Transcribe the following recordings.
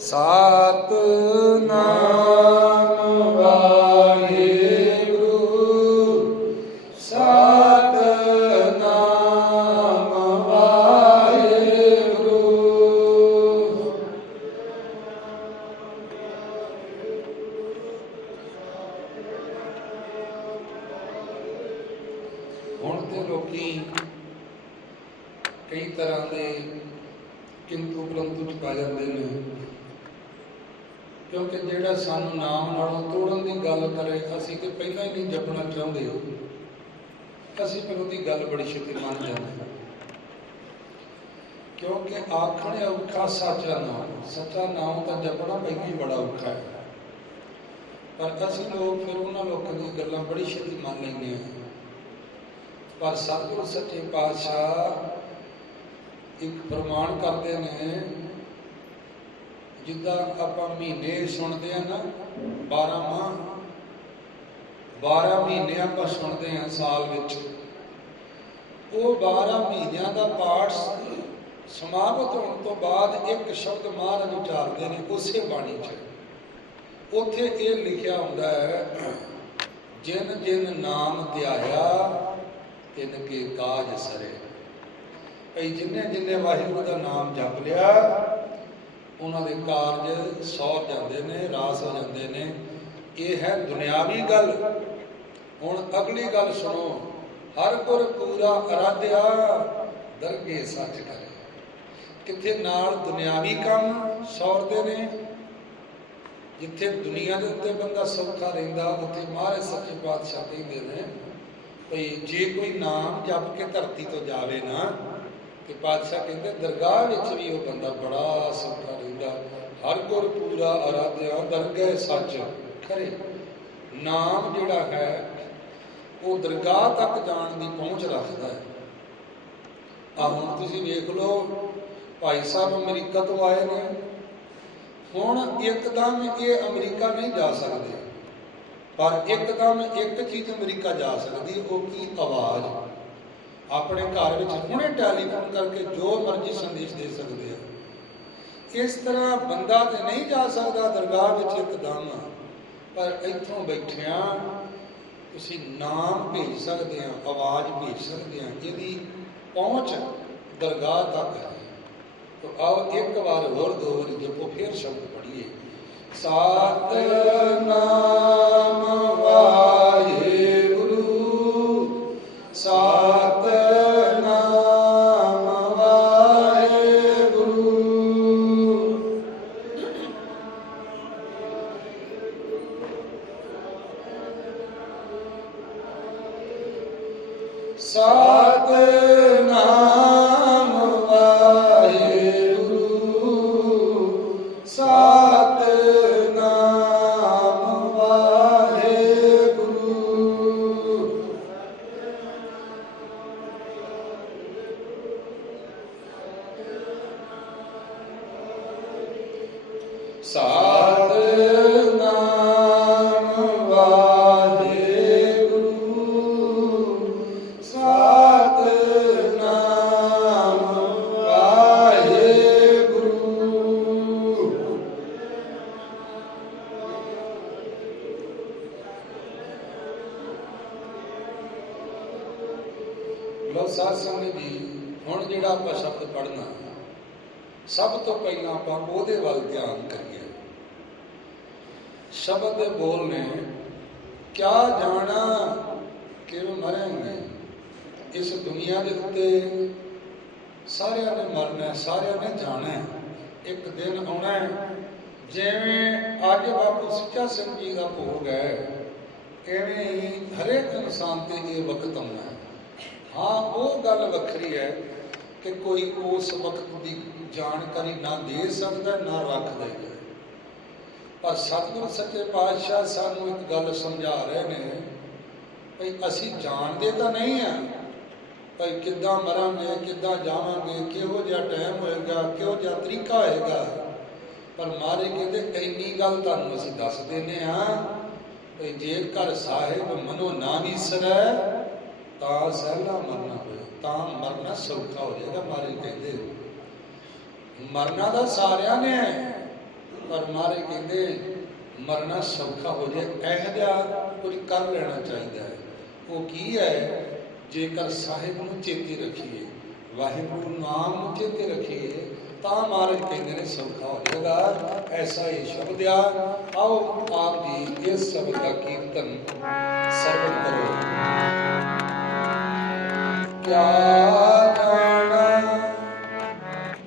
ਸਤਿਨਾਮ ਵਾਹਿਗੁਰੂ ਸਤਿਨਾਮ ਵਾਹਿਗੁਰੂ। ਹੁਣ ਤੇ ਲੋਕੀ ਕਈ ਤਰ੍ਹਾਂ ਦੇ ਕਿੰਤੂ ਪਰੰਤੂ ਚ ਪਾ ਜਾਂਦੇ ਨੇ, ਕਿਉਂਕਿ ਜਿਹੜਾ ਸਾਨੂੰ ਨਾਮ ਨਾਲੋਂ ਤੋੜਨ ਦੀ ਗੱਲ ਕਰੇ ਅਸੀਂ ਤੇ ਪਹਿਲਾਂ ਹੀ ਨਹੀਂ ਜਪਣਾ ਚਾਹੁੰਦੇ, ਅਸੀਂ ਫਿਰ ਉਹਦੀ ਗੱਲ ਬੜੀ ਛੇਤੀ ਮੰਨ ਜਾਂਦੇ, ਕਿਉਂਕਿ ਆਖਣ ਔਖਾ ਸੱਚਾ ਨਾਮ ਤਾਂ ਜਪਣਾ ਪਹਿਲਾਂ ਹੀ ਬੜਾ ਔਖਾ ਹੈ। ਪਰ ਅਸੀਂ ਲੋਕ ਫਿਰ ਉਹਨਾਂ ਲੋਕਾਂ ਦੀਆਂ ਗੱਲਾਂ ਬੜੀ ਛੇਤੀ ਮੰਨ ਲੈਂਦੇ ਹਾਂ। ਪਰ ਸਤਿਗੁਰੂ ਸੱਚੇ ਪਾਤਸ਼ਾਹ ਇੱਕ ਪ੍ਰਮਾਣ ਕਰਦੇ ਨੇ, ਜਿੱਦਾਂ ਆਪਾਂ ਮਹੀਨੇ ਸੁਣਦੇ ਹਾਂ ਨਾ, 12 ਮਹੀਨੇ ਆਪਾਂ ਸੁਣਦੇ ਹਾਂ ਸਾਲ ਵਿੱਚ, ਉਹ 12 ਮਹੀਨਿਆਂ ਦਾ ਪਾਠ ਸਮਾਪਤ ਹੋਣ ਤੋਂ ਬਾਅਦ ਇੱਕ ਸ਼ਬਦ ਮਹਾਰਾਜ ਉਚਾਰਦੇ ਨੇ ਉਸੇ ਬਾਣੀ 'ਚ। ਉੱਥੇ ਇਹ ਲਿਖਿਆ ਹੁੰਦਾ ਹੈ, ਜਿਨ ਜਿਨ ਨਾਮ ਧਿਆਇਆ ਤਿਨ ਕੇ ਕਾਜ ਸਰੇ। ਭਈ ਜਿੰਨੇ ਜਿੰਨੇ ਵਾਹਿਗੁਰੂ ਦਾ ਨਾਮ ਜਪ ਲਿਆ ਉਹਨਾਂ ਦੇ ਕਾਰਜ ਸੌਰ ਜਾਂਦੇ ਨੇ, ਰਾਸ ਹੋ ਜਾਂਦੇ ਨੇ। ਇਹ ਹੈ ਦੁਨਿਆਵੀ ਗੱਲ। ਹੁਣ ਅਗਲੀ ਗੱਲ ਸੁਣੋ, ਹਰ ਗੁਰ ਪੂਰਾ ਅਰਾਧਿਆ ਦਰਗੇ ਸੱਚ ਕਰੇ। ਕਿੱਥੇ ਨਾਲ ਦੁਨਿਆਵੀ ਕੰਮ ਸੌਰਦੇ ਨੇ, ਜਿੱਥੇ ਦੁਨੀਆ ਦੇ ਉੱਤੇ ਬੰਦਾ ਸੌਖਾ ਰਹਿੰਦਾ ਉੱਥੇ ਮਹਾਰਾਜ ਸੱਚੇ ਪਾਤਸ਼ਾਹ ਕਹਿੰਦੇ ਨੇ ਭਈ ਜੇ ਕੋਈ ਨਾਮ ਜਪ ਕੇ ਧਰਤੀ ਤੋਂ ਜਾਵੇ ਨਾ, ਤੇ ਪਾਤਸ਼ਾਹ ਕਹਿੰਦੇ ਦਰਗਾਹ ਵਿੱਚ ਵੀ ਉਹ ਬੰਦਾ ਬੜਾ ਸੌਖਾ ਰਹਿੰਦਾ। ਹਰ ਗੁਰ ਪੂਰਾ ਅਰਾਧਿਆ ਦਰਗਹਿ ਸੱਚ ਖਰੇ। ਨਾਮ ਜਿਹੜਾ ਹੈ ਉਹ ਦਰਗਾਹ ਤੱਕ ਜਾਣ ਦੀ ਪਹੁੰਚ ਰੱਖਦਾ ਹੈ। ਹੁਣ ਤੁਸੀਂ ਵੇਖ ਲਓ, ਭਾਈ ਸਾਹਿਬ ਅਮਰੀਕਾ ਤੋਂ ਆਏ ਨੇ, ਹੁਣ ਇੱਕਦਮ ਇਹ ਅਮਰੀਕਾ ਨਹੀਂ ਜਾ ਸਕਦੇ, ਪਰ ਇੱਕਦਮ ਇੱਕ ਚੀਜ਼ ਅਮਰੀਕਾ ਜਾ ਸਕਦੀ, ਉਹ ਕੀ? ਆਵਾਜ਼। ਆਪਣੇ ਘਰ ਵਿੱਚ ਹੁਣੇ ਟੈਲੀਫੋਨ ਕਰਕੇ ਜੋ ਮਰਜ਼ੀ ਸੰਦੇਸ਼ ਦੇ ਸਕਦੇ ਆ। ਇਸ ਤਰ੍ਹਾਂ ਬੰਦਾ ਤੇ ਨਹੀਂ ਜਾ ਸਕਦਾ ਦਰਗਾਹ ਵਿੱਚ ਇੱਕਦਮ, ਪਰ ਇੱਥੋਂ ਬੈਠਿਆਂ ਤੁਸੀਂ ਨਾਮ ਭੇਜ ਸਕਦੇ ਆ, ਆਵਾਜ਼ ਭੇਜ ਸਕਦੇ ਆ। ਇਹਦੀ ਪਹੁੰਚ ਦਰਗਾਹ ਤੱਕ ਹੈ। ਤਾਂ ਆਓ ਇੱਕ ਵਾਰ ਹੋਰ ਦੋ ਵਾਰੀ ਜਪੋ, ਫਿਰ ਸ਼ਬਦ ਪੜ੍ਹੀਏ। ਸਤਿਨਾਮ ਵਾਹਿਗੁਰੂ ਸਤਿਨਾਮ ਵਾਹਿਗੁਰੂ ਸਤਿਨਾਮ ਵਾਹਿਗੁਰੂ ਸਤਿਨਾਮ ਵਾਹਿਗੁਰੂ। ਸਤਿਨਾਮ ਵਾਹਿਗੁਰੂ ਸਤਿਨਾਮ ਵਾਹਿਗੁਰੂ। ਲੋ ਸਾਧ ਸੰਗਤ ਜੀ, ਹੁਣ ਜਿਹੜਾ ਆਪਾਂ ਸ਼ਬਦ ਪੜ੍ਹਨਾ, ਸਭ ਤੋਂ ਪਹਿਲਾਂ ਆਪਾਂ ਉਹਦੇ ਵੱਲ ਧਿਆਨ ਕਰੀਏ। ਸ਼ਬਦ ਦੇ ਬੋਲ ਨੇ, ਕਿਆ ਜਾਣਾ ਕਿਵੇਂ ਮਰਾਂਗੇ। ਇਸ ਦੁਨੀਆ ਦੇ ਉੱਤੇ ਸਾਰਿਆਂ ਨੇ ਮਰਨਾ, ਸਾਰਿਆਂ ਨੇ ਜਾਣਾ। ਇੱਕ ਦਿਨ ਆਉਣਾ, ਜਿਵੇਂ ਅੱਜ ਬਾਪੂ ਸੁੱਚਾ ਸਿੰਘ ਜੀ ਦਾ ਭੋਗ ਹੈ, ਇਵੇਂ ਹੀ ਹਰੇਕ ਇਨਸਾਨ ਤੇ ਇਹ ਵਕਤ ਆਉਣਾ ਹੈ। ਹਾਂ, ਉਹ ਗੱਲ ਵੱਖਰੀ ਹੈ ਕਿ ਕੋਈ ਉਸ ਵਕਤ ਦੀ ਜਾਣਕਾਰੀ ਨਾ ਦੇ ਸਕਦਾ ਨਾ ਰੱਖ ਦੇਗਾ। ਪਰ ਸਤਿਗੁਰੂ ਸੱਚੇ ਪਾਤਸ਼ਾਹ ਸਾਨੂੰ ਇੱਕ ਗੱਲ ਸਮਝਾ ਰਹੇ ਨੇ, ਭਈ ਅਸੀਂ ਜਾਣਦੇ ਤਾਂ ਨਹੀਂ ਆ ਭਈ ਕਿੱਦਾਂ ਮਰਾਂਗੇ, ਕਿੱਦਾਂ ਜਾਵਾਂਗੇ, ਕਿਹੋ ਜਿਹਾ ਟਾਈਮ ਹੋਏਗਾ, ਕਿਹੋ ਜਿਹਾ ਤਰੀਕਾ ਹੋਏਗਾ। ਪਰ ਮਹਾਰਾਜ ਕਹਿੰਦੇ ਇੰਨੀ ਗੱਲ ਤੁਹਾਨੂੰ ਅਸੀਂ ਦੱਸ ਦਿੰਦੇ ਹਾਂ, ਭਈ ਜੇਕਰ ਸਾਹਿਬ ਮਨੋ ਨਾ ਵਿਸਰੈ ਤਾਂ ਸਹਿਲਾ ਮਰਨਾ ਹੋਇਆ, ਤਾਂ ਮਰਨਾ ਸੌਖਾ ਹੋ ਜਾਏਗਾ। ਮਹਾਰਾਜ ਕਹਿੰਦੇ ਮਰਨਾ ਦਾ ਸਾਰਿਆਂ ਨੇ, ਪਰ ਮਹਾਰਾਜ ਕਹਿੰਦੇ ਮਰਨਾ ਸੌਖਾ ਹੋ ਜਾਏ, ਇਹੋ ਜਿਹਾ ਕੁਝ ਕਰ ਲੈਣਾ ਚਾਹੀਦਾ ਹੈ। ਉਹ ਕੀ ਹੈ? ਜੇਕਰ ਸਾਹਿਬ ਨੂੰ ਚੇਤੇ ਰੱਖੀਏ, ਵਾਹਿਗੁਰੂ ਨਾਮ ਨੂੰ ਚੇਤੇ ਰੱਖੀਏ, ਤਾਂ ਮਹਾਰਾਜ ਕਹਿੰਦੇ ਨੇ ਸੌਖਾ ਹੋ ਜਾਏਗਾ। ਐਸਾ ਹੀ ਸ਼ਬਦ ਆ। ਆਓ ਆਪ ਜੀ ਇਸ ਸ਼ਬਦ ਦਾ ਕੀਰਤਨ ਸਰਵਣ ਕਰੋ। ਕਿਆ ਜਾਣਾ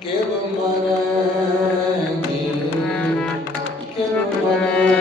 ਕਿਵ ਮਰੈਂਗੇ, ਕਿਵ ਮਰੈਂਗੇ।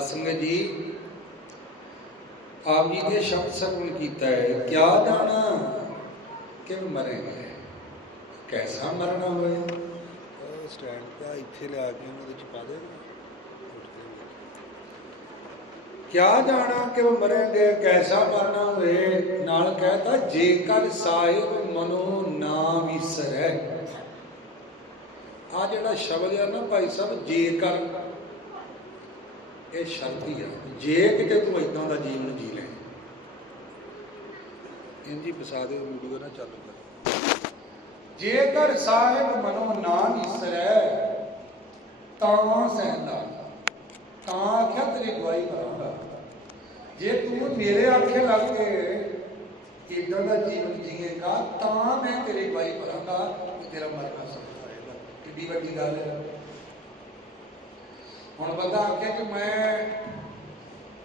साध संगत जी, आप जी ने शब्द श्रवण किया है, क्या जाना कि मरेंगे, कैसा मरना होए। स्टैंड पे इत्थे लिया के उन्होंने छुपा देगा। क्या जाना कि मरेंगे, कैसा मरना हुए। नाल कहता जेकर साहिब मनो ना विसरै। आ जिहड़ा शब्द है ना भाई साहब, जेकर ये शर्त ही है, जे किते तू इदां दा जीवन जी ले। इंजी बसा दे वीडियो ना चालू कर। जेकर साहिब मनो ना विसरै तां सहंदा, तां आख्या तेरी गवाही करांगा। जे तू मेरे आखे लग के इदां दा जीवन जीएगा तां मैं तेरी गवाही करांगा कि तेरा मरना सफल होएगा। कितनी वड्डी गल है। हुण बंदा आखे कि मैं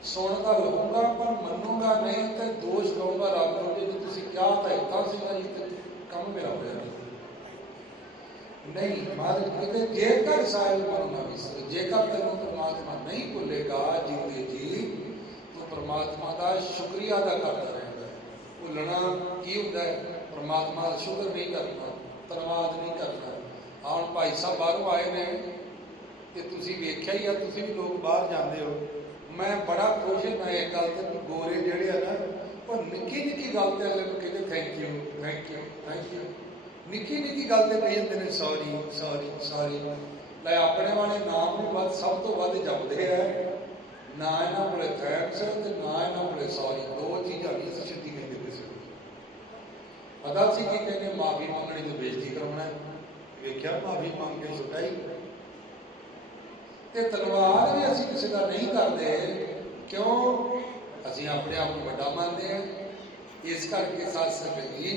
सुन तां लऊंगा पर मन्नूंगा नहीं तो दोष लाऊंगा रब नूं कि तुसीं क्या धैता सीगा जी ते काम मेरा होया नहीं। महाराज कहते जेकर साहिब मनो ना विसरे, जेकर तेनों परमात्मा नहीं भुलेगा जीते जी तो परमात्मा का शुक्रिया अदा करता रहेगा। भुलना की होता है, परमात्मा का शुक्र नहीं करना, धन्यवाद नहीं करना। हाँ हुण भाई साहब बाहरों आए ने तो तुसीं वेख्या ही है, तुसीं भी लोग बाहर जाते हो। मैं बड़ा खुश है, मैं एक गल ते गोरे जिहड़े आ ना पर निक्की निक्की गल ते अगले नूं कहते thank you thank you thank you. Nikki Nikki गल ते कही जाते हैं सॉरी सॉरी सॉरी। लै अपने वाले नाम भी वध सब तो वध जपते हैं, ना इन्हां कोले थैंक्स ते ना इन्हां कोले सॉरी। दो चीज़ां नहीं असीं छड्डी कहते किसी को। पता सी कि कहने माफ़ी मंगनी तो बेइज्जती कराउणा, वेख्या माफ़ी मंग के छुटाई। ते धन्नवाद भी असीं किसी का नहीं करते, क्यों असीं अपने आप को वड्डा मानते हैं। इस करके साध संगत जी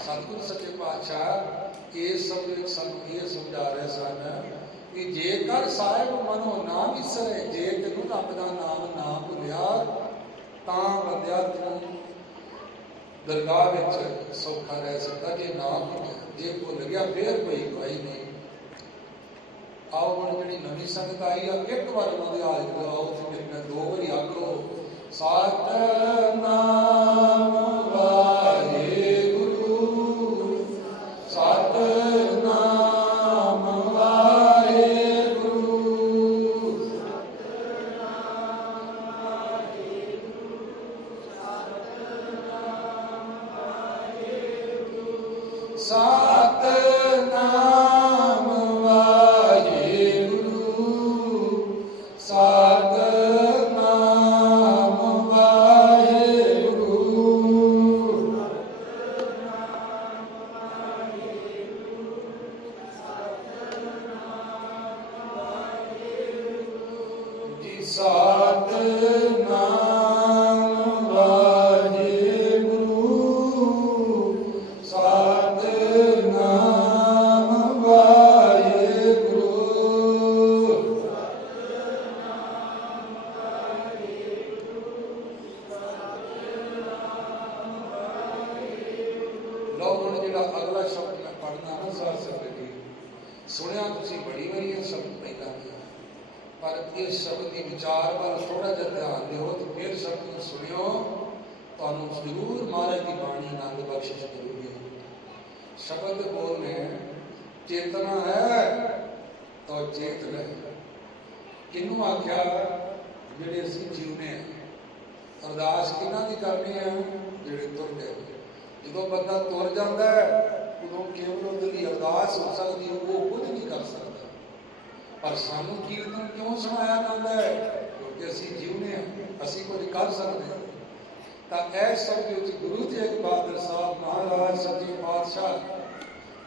सतगुरु सच्चे पातशाह इस सब सानूं ये समझा रहे सन कि जेकर साहिब मनो ना विसरे, जे तेनों रब दा नाम ना भुलिया तां बंदिया तूं दरगाह विच सौखा रह सकदा। जे ना भुलिया, जे भुल गया फिर कोई गवाही नहीं। आओ हुण जिहड़ी नवीं संगत आई आ, एक बार उन्हां दे हाल आओ ते मेरे नाल दो वारी आखो सतनाम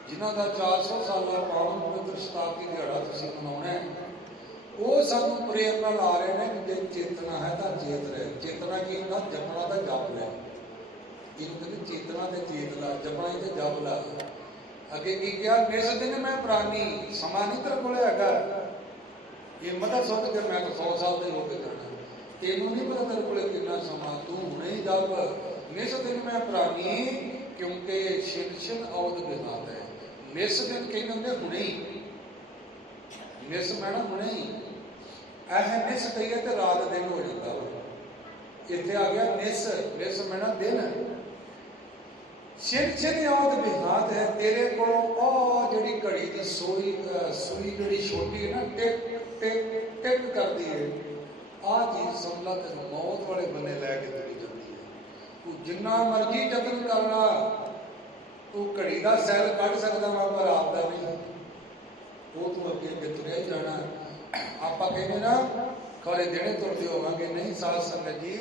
जिन्हों का 400 साल पावन पवित्र शताब्दी दिहाड़ा तुसीं मनाउणा है, वो सानूं प्रेरणा ला रहे हैं कि जे चेतना है तो चेत रहे। चेतना की होंदा, जपना तो जप लै। इनू कहते चेतना ते चेत ला, जपना ही तो जप ला। अगे की कहा, निस दिन मैं प्राणी, समा नहीं तेरे कोल हैगा। ये मत सोच के मैं तो 100 साल का हो के जाना, तेनू नहीं पता तेरे कोल कितना समा, तू हुणे ही जप। निस दिन मैं प्राणी क्योंकि छिन छिन औद बिनाद है। निस दिन कहते हुणे ही, निस मैना हुणे ही। ਇਹ ਨਿਸ ਕਹੀਏ ਤੇ ਰਾਤ ਦਿਨ ਹੋ ਜਾਂਦਾ ਵਾ। ਇੱਥੇ ਆ ਗਿਆ ਨਿਸ, ਨਿਸ ਮੈਨਾ ਦਿਨ। ਛਿਨ ਛਿਨ ਆਉਦ ਬਿਹਾਤ ਹੈ ਤੇਰੇ ਕੋਲੋਂ ਉਹ ਜਿਹੜੀ ਘੜੀ ਦੀ ਸੂਈ ਜਿਹੜੀ ਛੋਟੀ ਹੈ ਨਾ, ਟਿਕ ਟਿਕ ਟਿਕ ਕਰਦੀ ਹੈ, ਆਹ ਚੀਜ਼ ਸਮਝ ਲਾ ਤੈਨੂੰ ਮੌਤ ਵਾਲੇ ਬੰਨੇ ਲੈ ਕੇ ਤੁਰੀ ਜਾਂਦੀ ਹੈ। ਤੂੰ ਜਿੰਨਾ ਮਰਜ਼ੀ ਯਤਨ ਕਰ ਲਾ, ਤੂੰ ਘੜੀ ਦਾ ਸੈੱਲ ਕੱਢ ਸਕਦਾ ਵਾ ਪਰ ਆਪ ਦਾ ਨਹੀਂ। ਉਹ ਤੂੰ ਅੱਗੇ ਅੱਗੇ ਤੁਰਿਆ ਹੀ ਜਾਣਾ। ਆਪਾਂ ਕਹਿੰਦੇ ਨਾ ਖਰੇ ਦਿਨੇ ਤੁਰਦੇ ਹੋਵਾਂਗੇ, ਨਹੀਂ ਸਾਧ ਸੰਗਤ ਜੀ,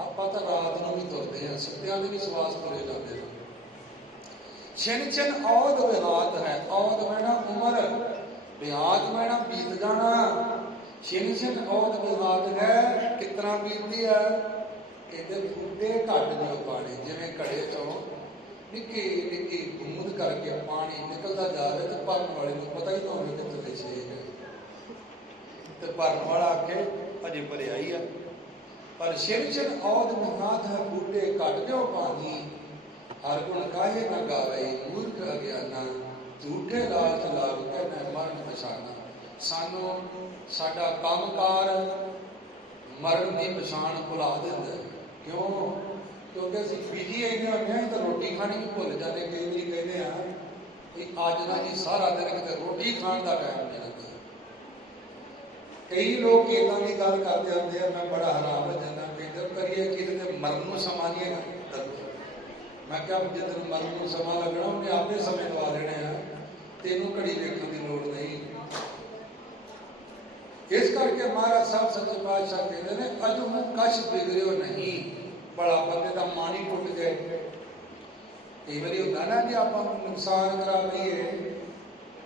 ਆਪਾਂ ਤਾਂ ਰਾਤ ਨੂੰ ਵੀ ਤੁਰਦੇ ਹਾਂ, ਸੁੱਤਿਆਂ ਦੇ ਵੀ ਸਵਾਸ ਤੁਰੇ ਜਾਂਦੇ ਨੇ। ਛਿਨ ਛਿਨ ਔਦ ਵਿਹਾਤ ਹੈ, ਔਦ ਮੈਨਾ ਉਮਰ, ਵਿਹਾਤ ਮੈਨਾ ਬੀਤ ਜਾਣਾ। ਛਿਨ ਛਿਨ ਔਦ ਵਿਹਾਤ ਹੈ, ਕਿਤਨਾ ਬੀਤਦੀ ਹੈ। ਇਹਦੇ ਬੂਟੇ ਘੱਟ ਦਿਓ ਪਾਣੀ, ਜਿਵੇਂ ਘੜੇ ਚੋਂ ਨਿੱਕੀ ਨਿੱਕੀ ਬੂੰਦ ਕਰਕੇ ਪਾਣੀ ਨਿਕਲਦਾ ਜਾਵੇ ਤੇ ਭਰਨ ਵਾਲੇ ਨੂੰ ਪਤਾ ਹੀ ਨਾ ਹੋਵੇ ਕਿ ਥੱਲੇ ਛੇਕ ਹੈ, ਤੇ ਭਰਨ ਵਾਲਾ ਆਖੇ ਅਜੇ ਭਰਿਆ ਹੀ ਆ। ਪਰ ਛਿਨ ਛਿਨ ਔਦ ਵਿਹਾਤ ਹੈ, ਬੂਟੇ ਘੱਟ ਦਿਓ ਪਾਣੀ। ਹਰ ਗੁਣ ਕਾਹੇ ਨਾ ਗਾਵੇ ਮੂਰਖ ਅਗਿਆਨਾ, ਝੂਠੇ ਲਾਲਚ ਲਾਗ ਕੇ ਮੈਂ ਮਰਨ ਪਛਾਣਾ। ਸਾਨੂੰ ਸਾਡਾ ਕੰਮਕਾਰ ਮਰਨ ਦੀ ਪਛਾਣ ਭੁਲਾ ਦਿੰਦਾ। ਕਿਉਂ? ਕਿਉਂਕਿ ਅਸੀਂ ਬਿਜੀ ਇੰਨੇ ਹੁੰਦੇ ਹਾਂ ਤਾਂ ਰੋਟੀ ਖਾਣੀ ਵੀ ਭੁੱਲ ਜਾਂਦੇ। ਕਈ ਵਾਰੀ ਕਹਿੰਦੇ ਆ ਕਿ ਅੱਜ ਦਾ ਜੀ ਸਾਰਾ ਦਿਨ ਕਿਤੇ ਰੋਟੀ ਖਾਣ ਦਾ ਟਾਈਮ ਨਹੀਂ ਲੱਗਦਾ। ਕਈ ਲੋਕ ਇੱਦਾਂ ਦੀ ਗੱਲ ਕਰਦੇ ਹੁੰਦੇ ਆ, ਮੈਂ ਬੜਾ ਹੈਰਾਨ ਹੋ ਜਾਂਦਾ। ਕਹਿੰਦੇ ਕਰੀਏ ਕਿਤੇ ਮਰਨ ਨੂੰ ਸਮਾਂ ਨਹੀਂ ਹੈਗਾ। ਮੈਂ ਕਿਹਾ ਜਦੋਂ ਮਰਨ ਨੂੰ ਸਮਾਂ ਲੱਗਣਾ ਉਹਨੇ ਆਪੇ ਸਮੇਂ ਲਵਾ ਦੇਣੇ ਆ, ਤੈਨੂੰ ਘੜੀ ਵੇਖਣ ਦੀ ਲੋੜ ਨਹੀਂ। ਇਸ ਕਰਕੇ ਮਹਾਰਾਜ ਸਾਹਿਬ ਸੱਚੇ ਪਾਤਸ਼ਾਹ ਕਹਿੰਦੇ ਨੇ ਅਜੂ ਕਛ ਬਿਗੜਿਓ ਨਹੀਂ। ਬੜਾ ਬੰਦੇ ਦਾ ਮਨ ਹੀ ਟੁੱਟ ਜਾਏ। ਕਈ ਵਾਰੀ ਹੁੰਦਾ ਨਾ ਕਿ ਆਪਾਂ ਨੁਕਸਾਨ ਕਰਾ ਲਈਏ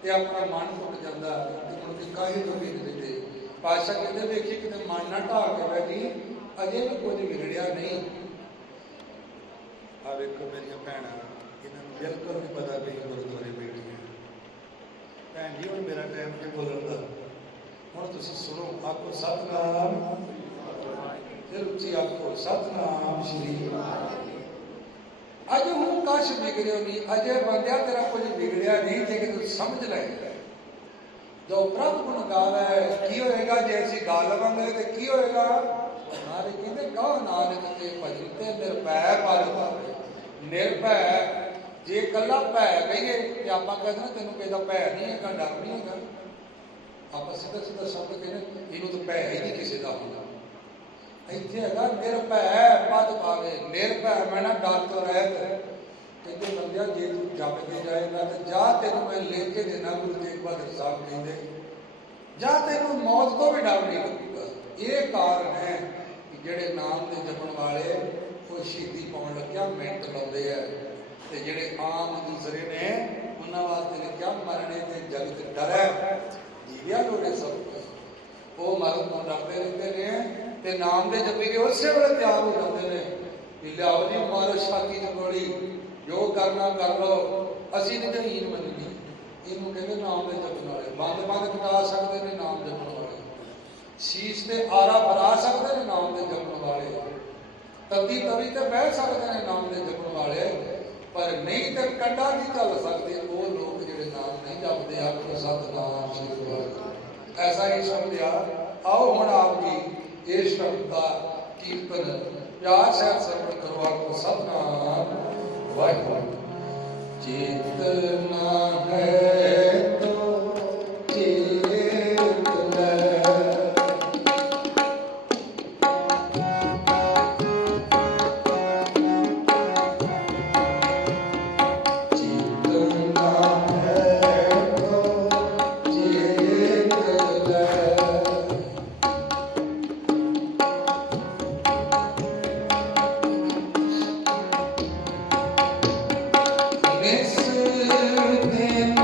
ਤੇ ਆਪਣਾ ਮਨ ਟੁੱਟ ਜਾਂਦਾ ਤੇ ਮੁੜ ਕੇ ਕਾਹੇ ਤੋਂ ਬਿਗੜਦੇ। ਪਾਤਸ਼ਾਹ ਕਹਿੰਦੇ ਵੇਖੀ ਕਿਤੇ ਮਨ ਨਾ ਢਾਹ ਕੇ ਬੈਠੀ, ਅਜੇ ਵੀ ਕੁਝ ਵਿਗੜਿਆ ਨਹੀਂ। ਆ ਵੇਖੋ ਮੇਰੀਆਂ ਭੈਣਾਂ, ਇਹਨਾਂ ਨੂੰ ਬਿਲਕੁਲ ਨਹੀਂ ਪਤਾ ਵੀ ਗੁਰਦੁਆਰੇ ਬੈਠੀਆਂ। ਭੈਣ ਜੀ ਹੁਣ ਮੇਰਾ ਟਾਈਮ ਤੇ ਬੋਲਣ ਦਾ, ਹੁਣ ਤੁਸੀਂ ਸੁਣੋ। ਆਖੋ ਸਤਿਨਾਮ, ਫਿਰ ਉੱਚੀ ਆਖੋ ਸਤਿਨਾਮ ਸ਼੍ਰੀ। ਅਜੇ ਹੁਣ ਕਛ ਵਿਗੜਿਓ ਨਹੀਂ। ਅਜੇ ਬੰਦਿਆ ਤੇਰਾ ਕੁਝ ਵਿਗੜਿਆ ਨਹੀਂ ਜੇ ਕਿ ਤੂੰ ਸਮਝ ਲੈ। ਜੋ ਪ੍ਰਭ ਗੁਣ ਗਾਵੇ ਕੀ ਹੋਏਗਾ? ਜੇ ਅਸੀਂ ਗਾ ਲਵਾਂਗੇ ਤੇ ਕੀ ਹੋਏਗਾ? ਨਾਲੇ ਕਹਿੰਦੇ ਕਹੋ ਨਾਨਕ ਤੇ ਭਜਨ ਤੇ ਨਿਰਭੈ ਪਦ ਪਾਵੇ। ਨਿਰਭੈ, ਜੇ ਇਕੱਲਾ ਭੈ ਕਹੀਏ ਤੇ ਆਪਾਂ ਕਹਿੰਦੇ ਨਾ ਤੈਨੂੰ ਕਿਸੇ ਦਾ ਭੈ ਨਹੀਂ ਹੈਗਾ, ਡਰ ਨਹੀਂ ਹੈਗਾ। ਆਪਾਂ ਸਿੱਧਾ ਸਿੱਧਾ ਸ਼ਬਦ ਕਹਿੰਦੇ ਇਹਨੂੰ ਤਾਂ ਭੈ ਹੀ ਨਹੀਂ ਕਿਸੇ ਦਾ ਹੁੰਦਾ। ਇੱਥੇ ਹੈਗਾ ਨਿਰਭੈ ਪਦ ਪਾਵੇ। ਨਿਰਭੈ ਮੈਂ ਨਾ ਡਰ ਤੋਂ ਰਹਿਤ। ਕਹਿੰਦੇ ਬੰਦਿਆ ਜੇ ਤੂੰ ਜਪ ਕੇ ਜਾਏਗਾ ਤੇ ਜਾਂ ਤੈਨੂੰ ਮੈਂ ਲੈ ਕੇ ਦੇਣਾ। ਗੁਰੂ ਤੇਗ ਬਹਾਦਰ ਸਾਹਿਬ ਕਹਿੰਦੇ ਜਾਂ ਤੈਨੂੰ ਮੌਤ ਤੋਂ ਵੀ ਡਰ ਨਹੀਂ ਲੱਗੂਗਾ। ਇਹ ਕਾਰਨ ਹੈ ਕਿ ਜਿਹੜੇ ਨਾਮ ਦੇ ਜਪਣ ਵਾਲੇ ਉਹ ਸ਼ਹੀਦੀ ਪਾਉਣ ਲੱਗਿਆ ਮਿੰਟ ਲਾਉਂਦੇ ਆ, ਤੇ ਜਿਹੜੇ ਆਮ ਦੂਸਰੇ ਨੇ ਉਹਨਾਂ ਵਾਸਤੇ ਲਿਖਿਆ ਮਰਨੇ ਤੇ ਜਗਤ ਡਰੈ ਜੀਵਿਆ ਲੋੜੇ ਸਭ ਕੁਛ। ਉਹ ਮਰਨ ਤੋਂ ਡਰਦੇ ਰਹਿੰਦੇ ਨੇ ਤੇ ਨਾਮ ਦੇ ਜਪੀ ਕੇ ਉਸੇ ਵੇਲੇ ਤਿਆਰ ਹੋ ਜਾਂਦੇ ਨੇ ਕਿ ਲਿਆਓ ਜੀ ਮਾਰੋ ਛਾਤੀ ਦੀ ਗੋਲੀ, ਜੋ ਕਰਨਾ ਕਰ ਲਓ, ਅਸੀਂ ਨਹੀਂ ਜਹੀਨ ਮੰਨਣੀ। ਇਹਨੂੰ ਕਹਿੰਦੇ ਨਾਮ ਦੇ ਜਪਣ ਵਾਲੇ। ਬੰਦ ਬੰਦ ਕਟਾ ਸਕਦੇ ਨੇ ਨਾਮ ਦੇ ਜਪਣ ਵਾਲੇ, ਸ਼ੀਸ਼ ਤੇ ਆਰਾ ਬਣਾ ਸਕਦੇ ਨੇ ਨਾਮ ਦੇ ਜਪਣ ਵਾਲੇ, ਤੱਤੀ ਤਵੀ ਤੇ ਬਹਿ ਸਕਦੇ ਨੇ ਨਾਮ ਦੇ ਜਪਣ ਵਾਲੇ, ਪਰ ਨਹੀਂ ਤੇ ਕੰਡਾ ਨਹੀਂ ਚੱਲ ਸਕਦੇ ਉਹ ਲੋਕ ਜਿਹੜੇ ਨਾਮ ਨਹੀਂ ਜਪਦੇ। ਆਖੋ ਸਤਿਨਾਮ ਸ੍ਰੀ ਵਾਹਿਗੁਰੂ। ਐਸਾ ਹੀ ਸ਼ਬਦ ਆ। ਆਓ ਹੁਣ ਆਪ ਜੀ ਇਸ ਸ਼ਬਦ ਦਾ ਕੀਰਤਨ ਪਿਆਰ ਸਹਿਤ ਸਰਵਣ ਕਰੋ। ਆਖੋ ਸਤਿਨਾਮ ਵਾਹਿਗੁਰੂ। ਚੇਤਨਾ ਹੈ ਤੋ ਚੇਤ ਲੈ, ਚੇਤਨਾ ਹੈ ਤੋ ਚੇਤ ਲੈ। ਨਿਸ ਦਿਨ